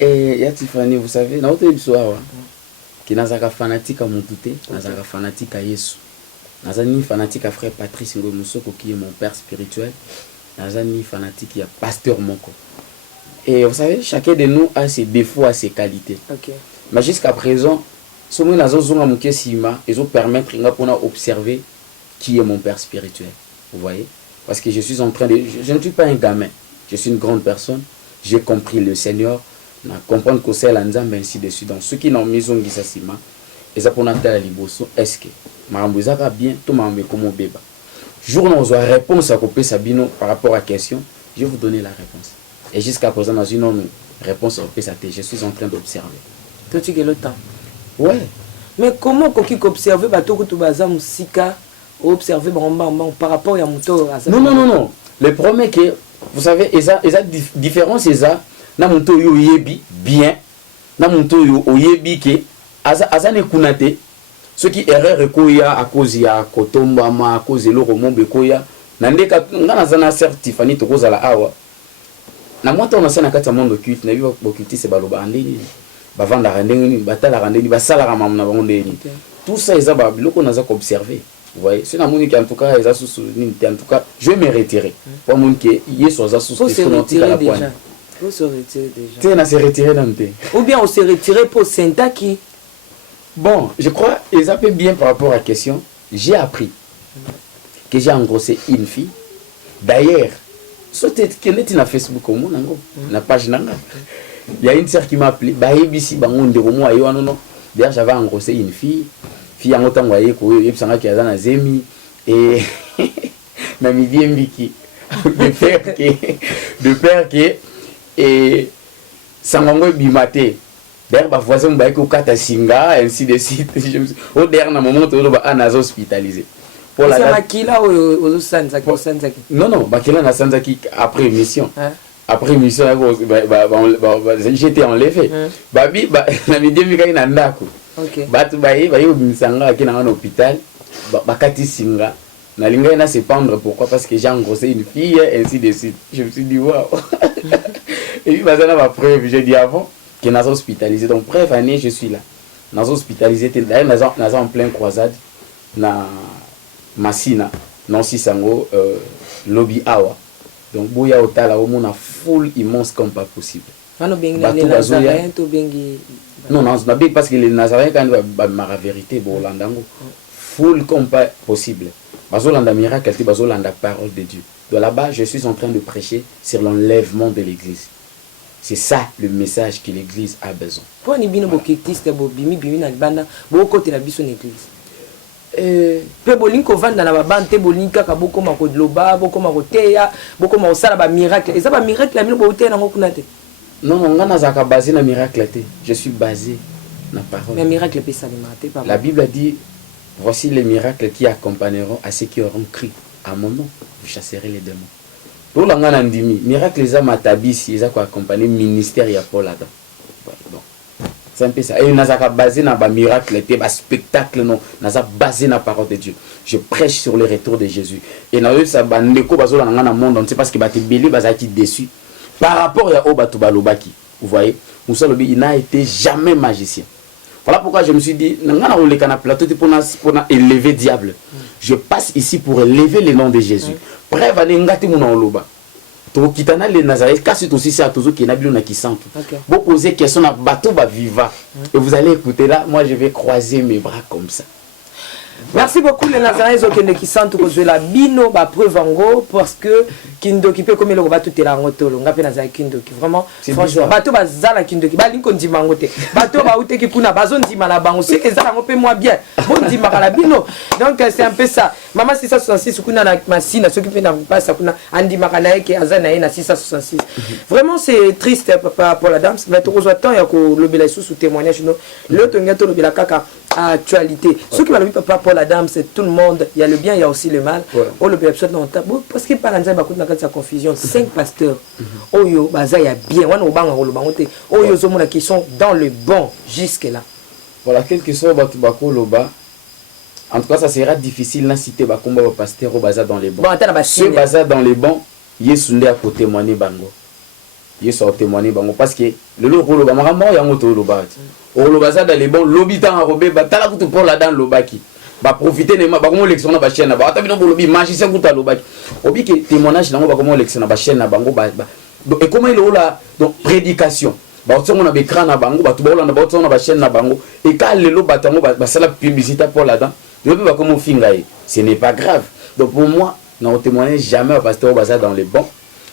Et ya Tiffany, vous savez na ote bisoa qui nazaka fanatique à Moutouté, nazaka fanatique à Yesu. Nazani fanatique à frère Patrice Ngomoussoko qui est mon père spirituel. Nazani fanatique à pasteur Moko. Et vous savez, chacun de nous a ses défauts, a ses qualités. Okay. Mais jusqu'à présent, ce moment ils ont permettre d'observer qui est mon père spirituel. Vous voyez? Parce que je suis en train de... Je ne suis pas un gamin. Je suis une grande personne. J'ai compris le Seigneur. Je comprends que c'est l'anzambe ainsi de suite. Donc ceux qui n'ont mis en Gisasima, eza mpona tala liboso estce makambo ezaka bien to makambo ekoma obeba. Jour où on a réponse à couper Sabino par rapport à la question, je vais vous donner la réponse. Et jusqu'à présent, dans une réponse à couper sa tête, je suis en train d'observer. Toi, tu as le temps. Ouais. Mais comment qu'on observe bateau que tu vas musika observer par rapport à moto? Non. Le problème est que vous savez, esa différence esa na moto yo yebi bien, na moto yo yebi que asa ne kunate. Ce qui erreur ekoya à cause ya kotombama à cause lo romombe koya nandeka ngana zana certifani to kozala awa na mwata on asana kata monde occulte na biba occulte c'est baloba ndeni bavanda randeni batala randeni basala ramam na bango ndeni tout ça eza ba biloko naza ko observer. Vous voyez, c'est la monique en tout cas eza sous en tout cas je vais me retirer pour mon que yeso za sous frontière à la pointe. Faut se retirer déjà. Tu na se retirer dans te. Ou bien on se retirer pour Sentaki. Bon, je crois, ils appellent bien par rapport à la question. J'ai appris que j'ai engrossé une fille. D'ailleurs, sauter qu'elle est sur Facebook au monde, la page nanga. Il y a une sœur qui m'a appelé. D'ailleurs, j'avais engrossé une fille. Fille en autant voyé que qui a dans zemi et na midi mbiki de père qui et sangongo bimate. D'ailleurs, ma voisin m'a dit que singa ainsi de suite. Au dernier moment, on a hospitalisé. Pour la Makila ou Sanzaki? Non, Makila na Sanzaki après émission. Après émission, j'étais enlevé. Babi, na midi mika ina ndako. Batu bayi misanga qui na hôpital. Bakati singa. Na linga ina se pendre pourquoi? Parce que j'ai engrossé une fille ainsi de suite. Je me suis dit waouh. Et puis bazana ma preuve, j'ai dit avant qui n'a hospitalisé. Donc, bref, année, je suis là. N'a hospitalisé. D'ailleurs, n'a en pleine croisade. Na Massina, Nancy Sango, Lobby Awa. Donc, Boya Otala, au monde, a full immense comme pas possible. Non, parce que les Nazaréens, quand ils ma vérité, Bolandango, full comme pas possible. Bazolanda miracle, Bazolanda parole de Dieu. De là-bas, je suis en train de prêcher sur l'enlèvement de l'église. C'est ça le message que l'église a besoin. Pour nous, nous sommes bimi na banda, côté la biso l'église. Pe bolinko vanda na babante bolinka ka boko makodloba, boko makoteya, boko makosala ba miracle. Et ça ba miracle la mino boteya na ngokunate. Non, on a zaka basé na miracle. Je suis basé na parole. Mais miracle peut s'alimenter par. La Bible dit voici les miracles qui accompagneront à ceux qui auront cru à mon nom, vous chasserez les démons. Pour l'angana ndimi, miracle les hommes atabisi, ils ont accompagné ministère ya Paul Adam. Bon, c'est un peu ça. Et nous avons basé na ba miracle, ba spectacle non, nous avons basé na parole de Dieu. Je prêche sur le retour de Jésus. Et nous avons ça bandeko bazola ngana monde, c'est parce que ba te belé bazaki déçu par rapport à Obatu Balobaki. Vous voyez, Moussa Lobi il n'a été jamais magicien. Voilà pourquoi je me suis dit, pour élever diable. Je passe ici pour élever le nom de Jésus. Bref, allez ngati mon loba. To kitana les Nazareth, casse aussi ça toujours qui n'a bien na qui sent. Vous posez question à bateau ba viva et vous allez écouter là, moi je vais croiser mes bras comme ça. Merci beaucoup les Nazareth qui sentent que la bino ba preuve en parce que kindo qui peut comme le bateau te la ngotolo ngape na za kindo qui vraiment franchement bateau ba zala kindo qui ba linko ndima ngote bateau ba ute ki kuna bazo ndima la bango c'est que ça ngopé moi bien bon ndima la bino donc c'est un peu ça maman 666 kuna na masina ceux qui peut na pas kuna andima kana yake azana na 666 vraiment c'est triste papa pour la dame mais to zo temps ya ko lobela sous témoignage no le to ngato lobela kaka actualité ceux qui va le papa pour la dame c'est tout le monde il y a le bien il y a aussi le mal oh le bien parce que par exemple sa confusion 5 pasteurs oyo baza ya bien wana obanga ko lobango te oyo zomona qui sont dans le bon jusque là voilà quelque chose batu bako loba en tout cas ça sera difficile na citer ba komba ba pasteur au baza dans les bons ceux baza dans les bons yesu nde a ko témoigner bango yesu a témoigner bango parce que le lo loba makambo ya ngoto loba o loba za dans les bons lobitan a robé batala kutu pour la dans lobaki ba profiter ne ba comment élection na ba chaîne ba ata bino bolobi magicien kuta lobaki obi que témoignage na ba comment élection na ba chaîne na bango ba et comment il là donc prédication ba otsongo na écran na bango ba tuba na ba otsongo na ba chaîne na bango et quand lelo batango ba sala publicité pour là-dedans depuis ba comment fingaye ce n'est pas grave donc pour moi non témoigner jamais au pasteur baza dans les bons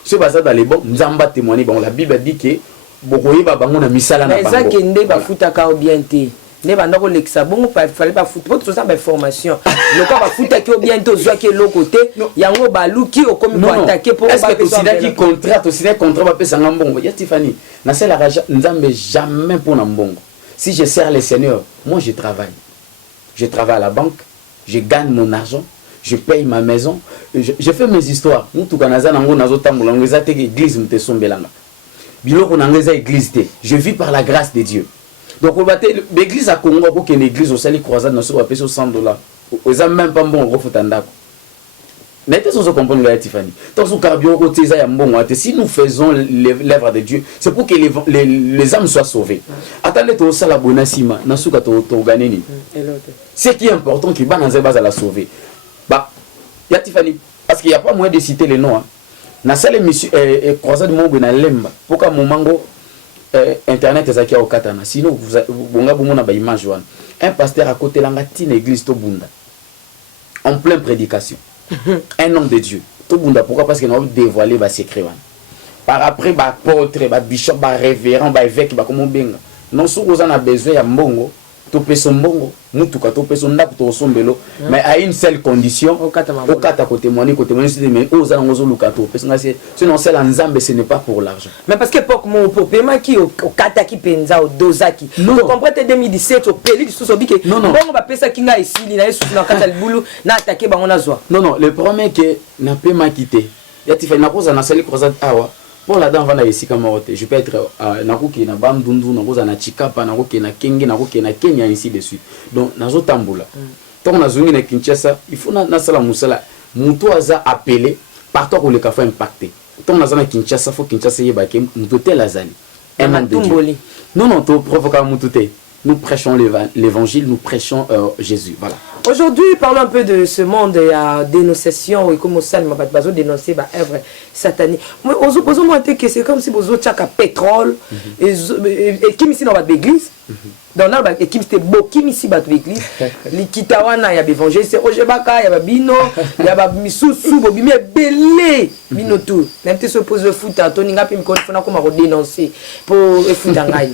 ceux baza dans les bons nzamba témoigner bon la Bible dit que bokoyi ba bango na misala na bango mais ça kende ba futaka ou bien té ne banda ko lekisa bongo fallait pas foot tout ça ba formation le cas ba foot qui bien to zo qui l'autre côté yango baluki o comme pour attaquer pour est-ce que tu dis qui contrat to signer contrat ba pesa ngambongo ya Tiffany na c'est la nzambe jamais pour na mbongo si je sers le Seigneur moi je travaille à la banque je gagne mon argent je paye ma maison je fais mes histoires mutu kanaza nango nazo tambola ngeza te église mte sombelanga biloko nangeza église te je vis par la grâce de Dieu. Donc l'église à Congo pour qu'une église au sali croisade na so payer $100 aux a même pas bon refuta ndako n'était sans comprendre la Tiffany tant son carburant côté ça ya mbongo si nous faisons l'œuvre de Dieu c'est pour que les âmes soient sauvées attendez to sala bonasima na suka to ganeni ce qui est important que ba nanze base à la sauver bah ya Tiffany parce qu'il y a pas moyen de citer les noms na sala mission croisade mongo na lemba poka momango internet ezaki au katana sinon bonga bomona ba image wana un pasteur à côté la latine église to bunda en pleine prédication un homme de Dieu to bunda pourquoi parce qu'il a dévoilé ba secret wana par après ba apôtre ba bishop ba révérend ba évêque ba comme benga non sous on a besoin ya mbongo to peso mbongo mutuka to peso ndako to sombelo mais à une seule condition au kata ko témoigner mais oza ngozo luka to peso ngasi sinon c'est la nzambe ce n'est pas pour l'argent mais parce que pour mon paiement qui au kata ki penza au dozaki vous comprenez 2017 au peli sous so bike bongo ba pesa kinga isili na yesu na kata libulu na attaquer bango na zwa non le premier que na paiement quitté ya tifai na koza na sali croisade awa pour la dame va na esika marote je peux être nakoki na bandundu nakoza na chikapa nakoki na kenge nakoki na Kenya ainsi de suite donc nazo tambula tant na zungi na Kinshasa il faut na sala musala muto aza appelé partout pour le café impacté tant na zana Kinshasa faut Kinshasa yeba ke muto tel azali un an de Dieu non to provoquer muto te nous prêchons l'évangile nous prêchons Jésus voilà. Aujourd'hui, parlons un peu de ce monde à dénonciation et comment ça m'a pas dénoncer bah œuvre satanique. Moi moi que c'est comme si vous autres chaque pétrole et qui ici dans votre église dans là et qui c'était beau qui ici votre église les kitawana ya évangile c'est ojebaka ya babino ya ba misusu bobimi belé bino tout même te se pose le foot Tony ngapi mko fona comme dénoncer pour foot ngai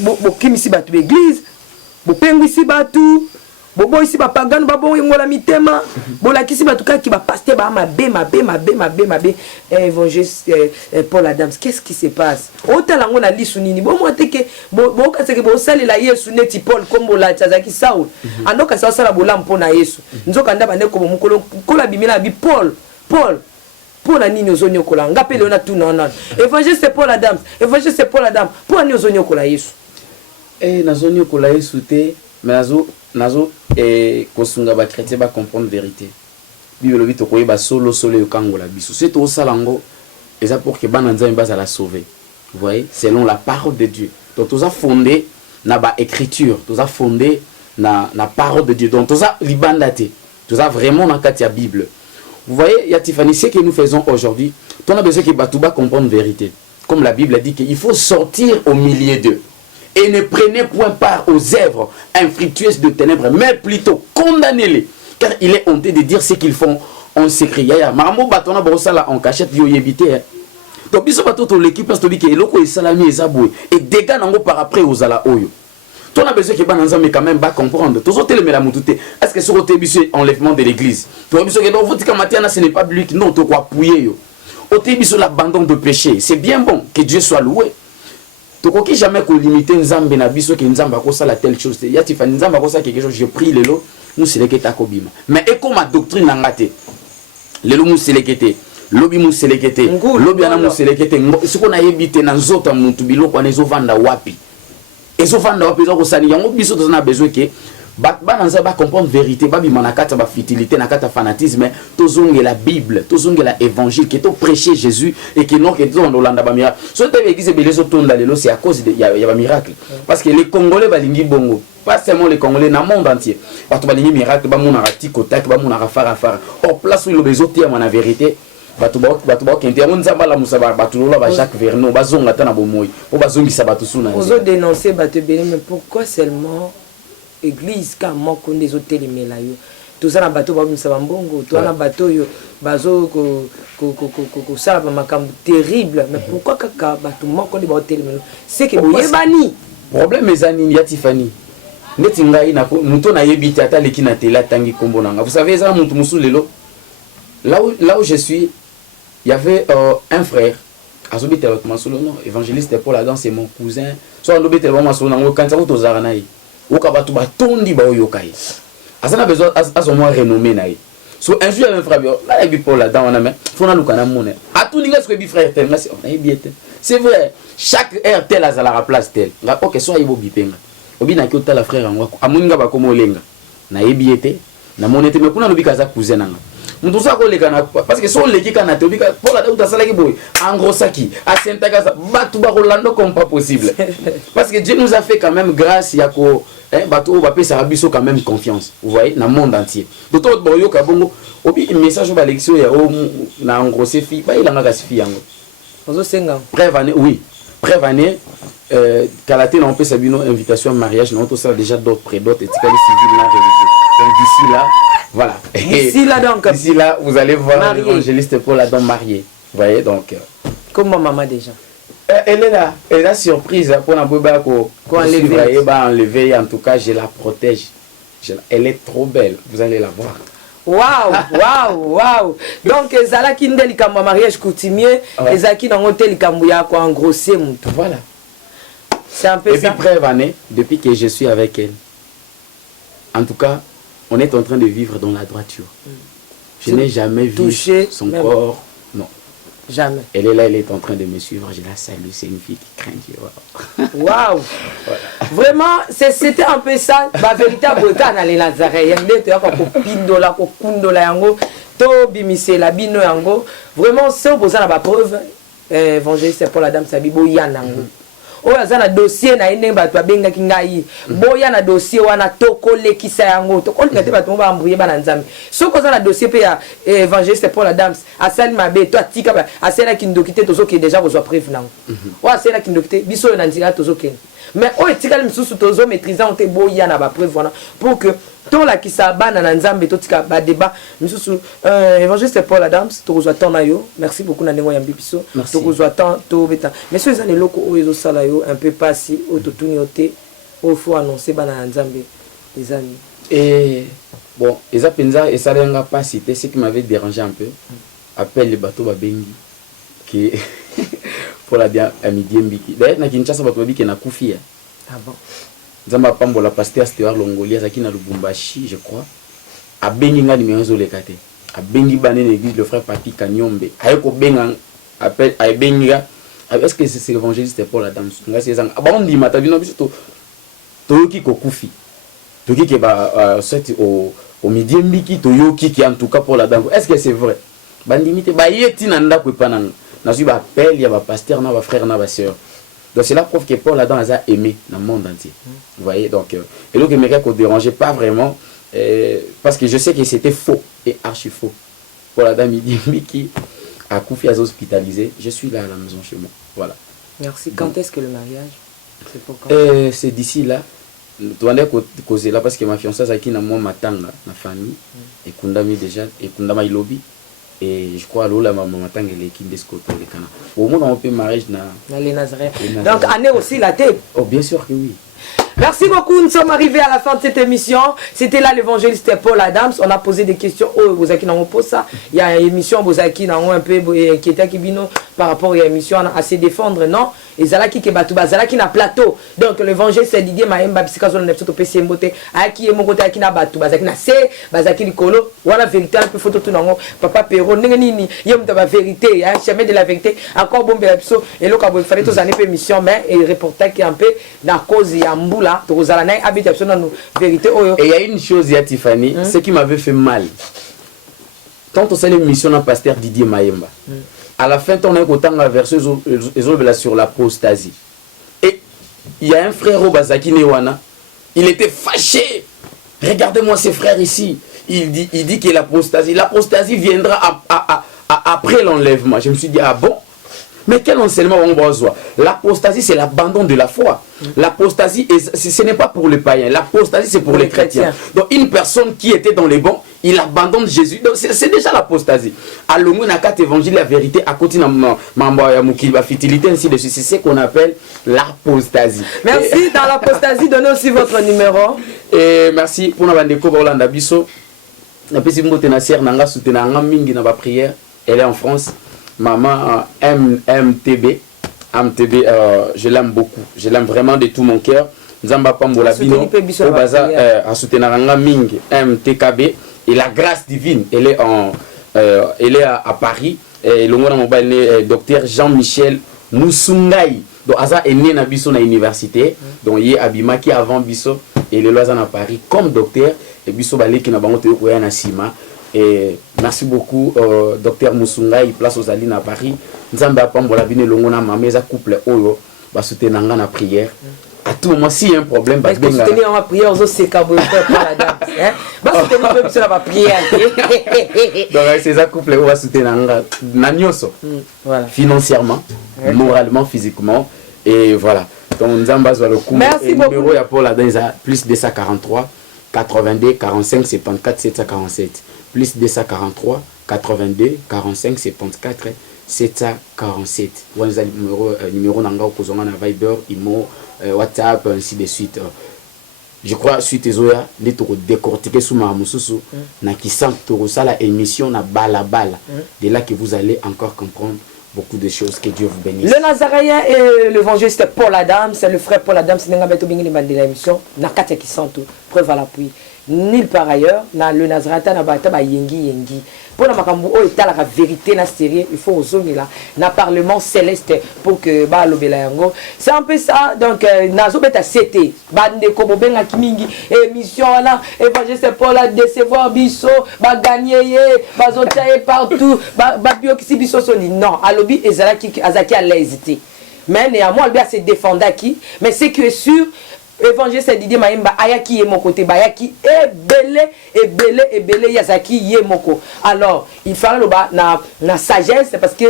bo qui ici votre église bo pengu ici batu bobo ici ba pagano ba bon ngola mitema bola kisi ba tuka ki ba pasteur ba mabe évangéliste Paul Adams qu'est-ce qui se passe otala ngona lisu nini bo mo teke bo ka seke bo sali la Yesu neti Paul kombo la tazaki Saul andoka sa sala bola mpona Yesu nzoka ndaba ne ko mukolo kola bimela bi Paul pour la nini ozonyo kola ngapele ona tu non évangéliste Paul Adams pour ni ozonyo kola Yesu nazonyo kola Yesu te mais nazo kosunga ba chrétien ba comprendre vérité bible bito koyeba solo yokangola biso c'est to salango et ça pour que bananza mbasa la sauver vous voyez selon la parole de Dieu donc tout ça fondé na ba écriture tout ça fondé na parole de Dieu donc tout ça libandate tout ça vraiment dans la Bible vous voyez ya Tiffany ce que nous faisons aujourd'hui on a besoin que batuba comprendre vérité comme la Bible dit qu'il faut sortir au milieu d'eux et ne prenez point part aux œuvres infructueuses de ténèbres, mais plutôt condamnez-les, car il est honteux de dire ce qu'ils font en secret. Yaya, maramo batona borosala en cachette yo yebité. Donc biso batoto l'équipe parce que eloko esalami ezaboué et dégâts nango par après aux ala oyo. On a besoin que bananza mais quand même pas comprendre. Tous autres les la mutute. Est-ce que sur le biso enlèvement de l'église? Toi biso que donc vous dites matiana ce n'est pas biblique non to quoi pouiller yo. Au biso l'abandon de péché. C'est bien bon que Dieu soit loué. Tokoki jamais ko limiter nzambe na biso ke nzamba ko sala telle chose ya Tiffany nzamba ko sala quelque chose je prie lelo nous seleketa ko bima mais et comme ma doctrine ngate lelo mu selekete lobi mu selekete lobi ana mu selekete siko na yebite na nzota muntu biloko ana ezovanda wapi ko sani yango biso tozana besoin ke bana nzaba comprendre vérité babi manakata ba futilité nakata fanatisme tozonge la Bible tozonge la évangile que to prêcher Jésus et que non que to ndolanda ba miracle so te église belezo tonda lelo c'est à cause de ya ba miracle parce que les Congolais balingi bongo pas seulement les Congolais na monde entier bato balingi miracle ba mona ratiko tak ba mona rafara or place où le besoin na vérité bato ba kente on nzamba la musaba bato lola ba Jacques Vernon bazonga tana bomoyi po bazongisa bato suna ozo dénoncer bato belé mais pourquoi seulement église ka moko des hôtels melayo tout ça na bateau ba misa mbongo tout na bateau yo bazo ko ça ba makam terrible mais pourquoi kaka bateau moko des hôtels melayo c'est que boyebani problème ezani ya Tiffany ndeti ngai na muto na yebi tata leki na tela tangi kombo nanga. Vous savez ça mutu musu lelo. Là où je suis, il y avait un frère. Azobite la masolo non, évangéliste Paul Adam c'est mon cousin. So andobite la masolo nango kanza ko tozara na yi. Okabatu ba tondi ba yokai. Asana besoin à son moins renommé na yi. So un jour un frère là il Paul Adam on a mais fona lukana mone. Atu ninga ce que bi frère tel, on a bien. C'est vrai, chaque heure tel a la place tel. Nga OK so yibo bipenga. Obi na kyota la frère ngwa amuninga ba komo lenga. Na yebiete, na monete me kuna lobi kaza cousin nanga. Mutu sa ko lekana parce que so leki kana te obi ka Paul Adam utasala ki boy. En gros saki, a sentaka sa batu ba rolando comme pas possible. Parce que Dieu nous a fait quand même grâce yako bato ba pesa biso quand même confiance. Vous voyez, dans le monde entier. D'autres boyo ka bongo obi message ba lection ya o na en gros c'est fille, ba il a ngaka fille yango. Bref année, oui. Bref année, Kalaté n'a pas sabino invitation à mariage, non tout ça déjà d'autres près d'autres éthiques civiles là religieux. Donc d'ici là, voilà. D'ici là donc. D'ici là, vous allez voir l'évangéliste Paul Adam marié. Vous voyez donc. Comme ma maman déjà. Elle est là, elle est surprise pour la boba ko enlever. En tout cas, je la protège. Elle est trop belle. Vous allez la voir. Waouh. Donc ezalaki ndeli kamba mariage coutumier, ezalaki nango teli kambu ya ko engrosser mutu. Voilà. C'est un peu ça. Et puis brève année, depuis que je suis avec elle. En tout cas, on est en train de vivre dans la droiture. Je n'ai jamais vu son corps. Non. Jamais. Elle est là, elle est en train de me suivre. Je la salue. C'est une fille qui craint Dieu. Waouh. Voilà. Vraiment, c'était un peu ça. La vérité, Boka dans les Nazaréens. Il y a pindola, kundola yango, to bimise la bino yango. Vraiment, c'est pour ça la preuve. Évangéliste Paul Adam Sabibo yanango. Oh, il y a un dossier na ine ba to benga kingai. Boya na dossier wana toko lekisa yango. Toko lekate ba to ba mbrouiller ba na nzambe. So ko za na dossier pe ya évangéliste Paul Adams, asali mabe to atika ba asela kindokite to soki déjà besoin prévu nango. O asela kindokite biso na nzira to soki. Mais o etika misusu to zo maîtriser on te boya na ba preuve wana pour que to la kisa bana na nzambe to tika ba débat misusu évangéliste Paul Adams to ko zo tona yo. Merci beaucoup na nengo ya mbipiso. To ko zo to beta. Mais so ezali loko o ezo sala un peu passé autotunioté au faut annoncer bana nzambe les amis. Et bon, eza penza et ça n'a pas cité ce qui m'avait dérangé un peu. Appelle les bateaux babengi qui pour la bien à midi mbiki. D'ailleurs na Kinshasa bateau babengi na kufia. Ah bon. Nzamba pambola pasteur Stewart Longolia zaki na Lubumbashi je crois. A bengi nga numéro zo lekate. A bengi bané l'église le frère Papi Kanyombe. Ayeko benga appelle ay benga. Est-ce que c'est l'évangéliste Paul Adam? On dit matabino biso toyoki kokufi. Toyoki ke ba sorti au midi mbiki toyoki ki en tout cas Paul Adam. Est-ce que c'est vrai? Bandimite ba yeti nanda ko pananga. Na su ba appel ya ba pasteur na ba frère na ba sœur. Donc c'est la preuve que Paul Adam a aimé dans le monde entier. Vous voyez donc et donc il me qu'on dérangeait pas vraiment parce que je sais que c'était faux et archi faux. Paul Adam midi mbiki à Koufi à hospitalisé, je suis là à la maison chez moi. Voilà. Merci. Quand est-ce que le mariage? C'est pour quand? C'est d'ici là. Tu vas causer là parce que ma fiancée a qui n'a moi matanga, ma famille, et Kundami déjà, et Kundama Ilobi. Et je crois que là, ma matanga est l'équipe d'escoto les canards. Au moins, on peut mariage dans les Nazaréens. Donc, année aussi la tête. Oh, bien sûr que oui. Merci beaucoup, nous sommes arrivés à la fin de cette émission. C'était là l'évangéliste Paul Adams. On a posé des questions. Oh, vous avez posé ça. Il y a une émission, vous avez un peu inquiété par rapport à l'émission à se défendre, non? Et Zalaki qui battu, Zalaki na plateau. Donc l'évangéliste Didier Maemba, Psychazo, le Nepsoto PC Mbote, Aki et Mokote, Aki na battu, Bazaki na C, Bazaki Nicolo, ou la vérité, un peu photo tout dans Papa Perro, Nini, Yom de la vérité, chemin de la vérité, encore bon Belapso, et l'autre, il fallait tous années émission, mais il reportait qui un peu dans cause Yamboula, Tozalana, habitation dans nos vérités. Et il y a une chose, Tiffany, ce qui m'avait fait mal. Quand on sait l'émission d'un pasteur Didier Maemba, à la fin, on a autant la version sur l'apostasie. Et il y a un frère au Bazaki Newana, il était fâché. Regardez-moi ces frères ici. Il dit que l'apostasie viendra après l'enlèvement. Je me suis dit, ah bon? Mais quel enseignement on besoin? L'apostasie, c'est l'abandon de la foi. L'apostasie, ce n'est pas pour les païens. L'apostasie, c'est pour les chrétiens. Donc, une personne qui était dans les bons, il abandonne Jésus. Donc c'est déjà l'apostasie. À l'homme, na quatre évangile, la vérité, à côté de la fertilité, ainsi de suite. C'est ce qu'on appelle l'apostasie. Merci. Dans l'apostasie, donnez aussi votre numéro. Et merci pour nous découvrir Rolanda Bisso. Na pesi mbote na sœur nanga soutenir nga mingi na ba prière. Elle est en France. Maman MTB, je l'aime beaucoup. Je l'aime vraiment de tout mon cœur. Nzamba Pambola Bino, au bazar, à soutenir nga mingi MTKB. Et la grâce divine, elle est à Paris. Et le nom mobile docteur Jean-Michel Moussoungaï. Donc Aza est né na Bisso na université. Donc il est abimaki avant Bisso et le loisir à Paris comme docteur. Et Bisso balé qui n'a pas monté au na Sima. Et merci beaucoup docteur Moussoungaï, place aux Alines à Paris. Nzamba Pambola Bino longona mameza couple oyo ba soutenir na prière. À tout moment, s'il y a un problème, parce que soutenir en prière, c'est quand vous faites pour la dame. Va soutenir un peu sur la prière. Donc, c'est ça couple, on va soutenir Nanyoso. Voilà. Financièrement, moralement, physiquement. Et voilà. Donc, Nzamba Zwa le coup. Merci beaucoup. Le numéro, il y a pour la dame, plus 243 82 45 74 747. Plus 243 82 45 74 747. Vous avez le numéro Nanga Kozonga na Viber, Imo. WhatsApp, ainsi de suite. Je crois suite aux oya, les tours décortiquer sous ma moussou, na qui sent ça la émission na bala. De là que vous allez encore comprendre beaucoup de choses. Que Dieu vous bénisse. Le Nazaréen et l'évangéliste Paul Adam, c'est le frère Paul Adam, c'est n'engabeto bingi de l'émission. Na katia qui sent tout, preuve à l'appui. Nulle part ailleurs, na le Nazaréen na bata ba yengi. Pour la makambo o eta la vérité na série, il faut ozongi là na parlement céleste pour que ba lobela yango. C'est un peu ça. Donc nazo beta CT bande ko bobenga kimingi émission là évangéliste Paul a décevoir biso ba gagner ba zotaye partout ba bio kisi biso soni. Non, alobi ezalaki azaki à l'hésiter. Mais néanmoins lui a se défendre qui, mais c'est que sûr évangéliste Didier Maïmba ayaki ye moko te bayaki ebele yazaki ye moko. Alors il fallait na sagesse parce que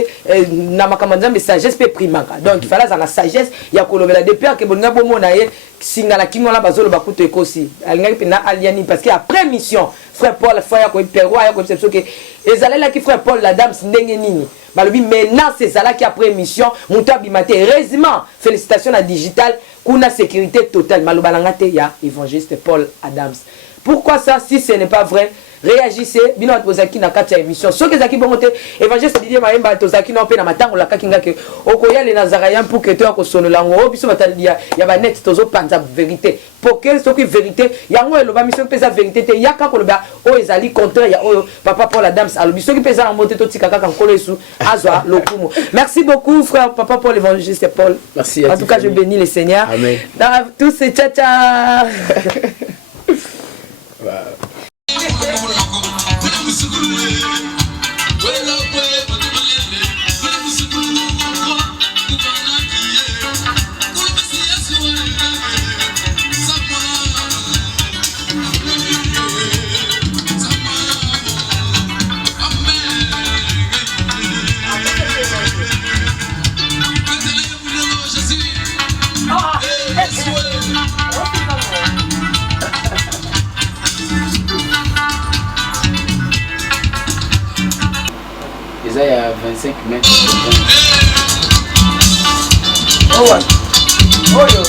na makamanda mais sagesse pe primaka. Donc il fallait na sagesse ya kolobela depuis que bonga bomona ye singala kingola bazolo bakuto ekosi alingaki pe na aliani parce que après mission frère Paul frère ko perwa ya ko c'est que ezalela ki frère Paul la dame ndenge nini balobi maintenant c'est ça là qui après mission muto abimate heureusement félicitations à digital kuna sécurité totale malobalanga te ya évangéliste Paul Adams. Pourquoi ça si ce n'est pas vrai? Réagissez bino atozaki na kati ya émission soki ezaki bongo te évangéliste Didier Maïmba tozaki na pe na matango la kakinga ke okoya le Nazaréen pour que toi ko sololango o biso batali ya ba net tozo panza vérité pour que soki vérité yango eloba mission pesa vérité te yaka ko loba o ezali contraire ya o papa Paul Adams alobi soki pesa na moto to tikaka kan kolesu azwa lokumu. Merci beaucoup frère papa Paul évangéliste Paul. Merci. En tout cas je bénis le Seigneur. Amen. Dans tous ces tcha. Il y a 25 mètres. Oh ouais. Oh yo.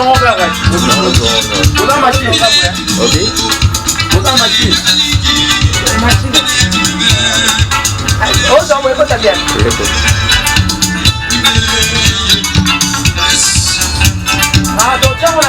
On a machine. Ok. On a machine. Oh, j'en vois pas ta bien. Ah, donc on a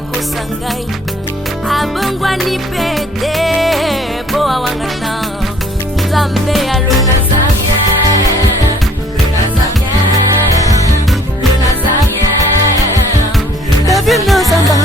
akosa ngai abongwani pete po awangana nzambe ya le nazarien David Nazamba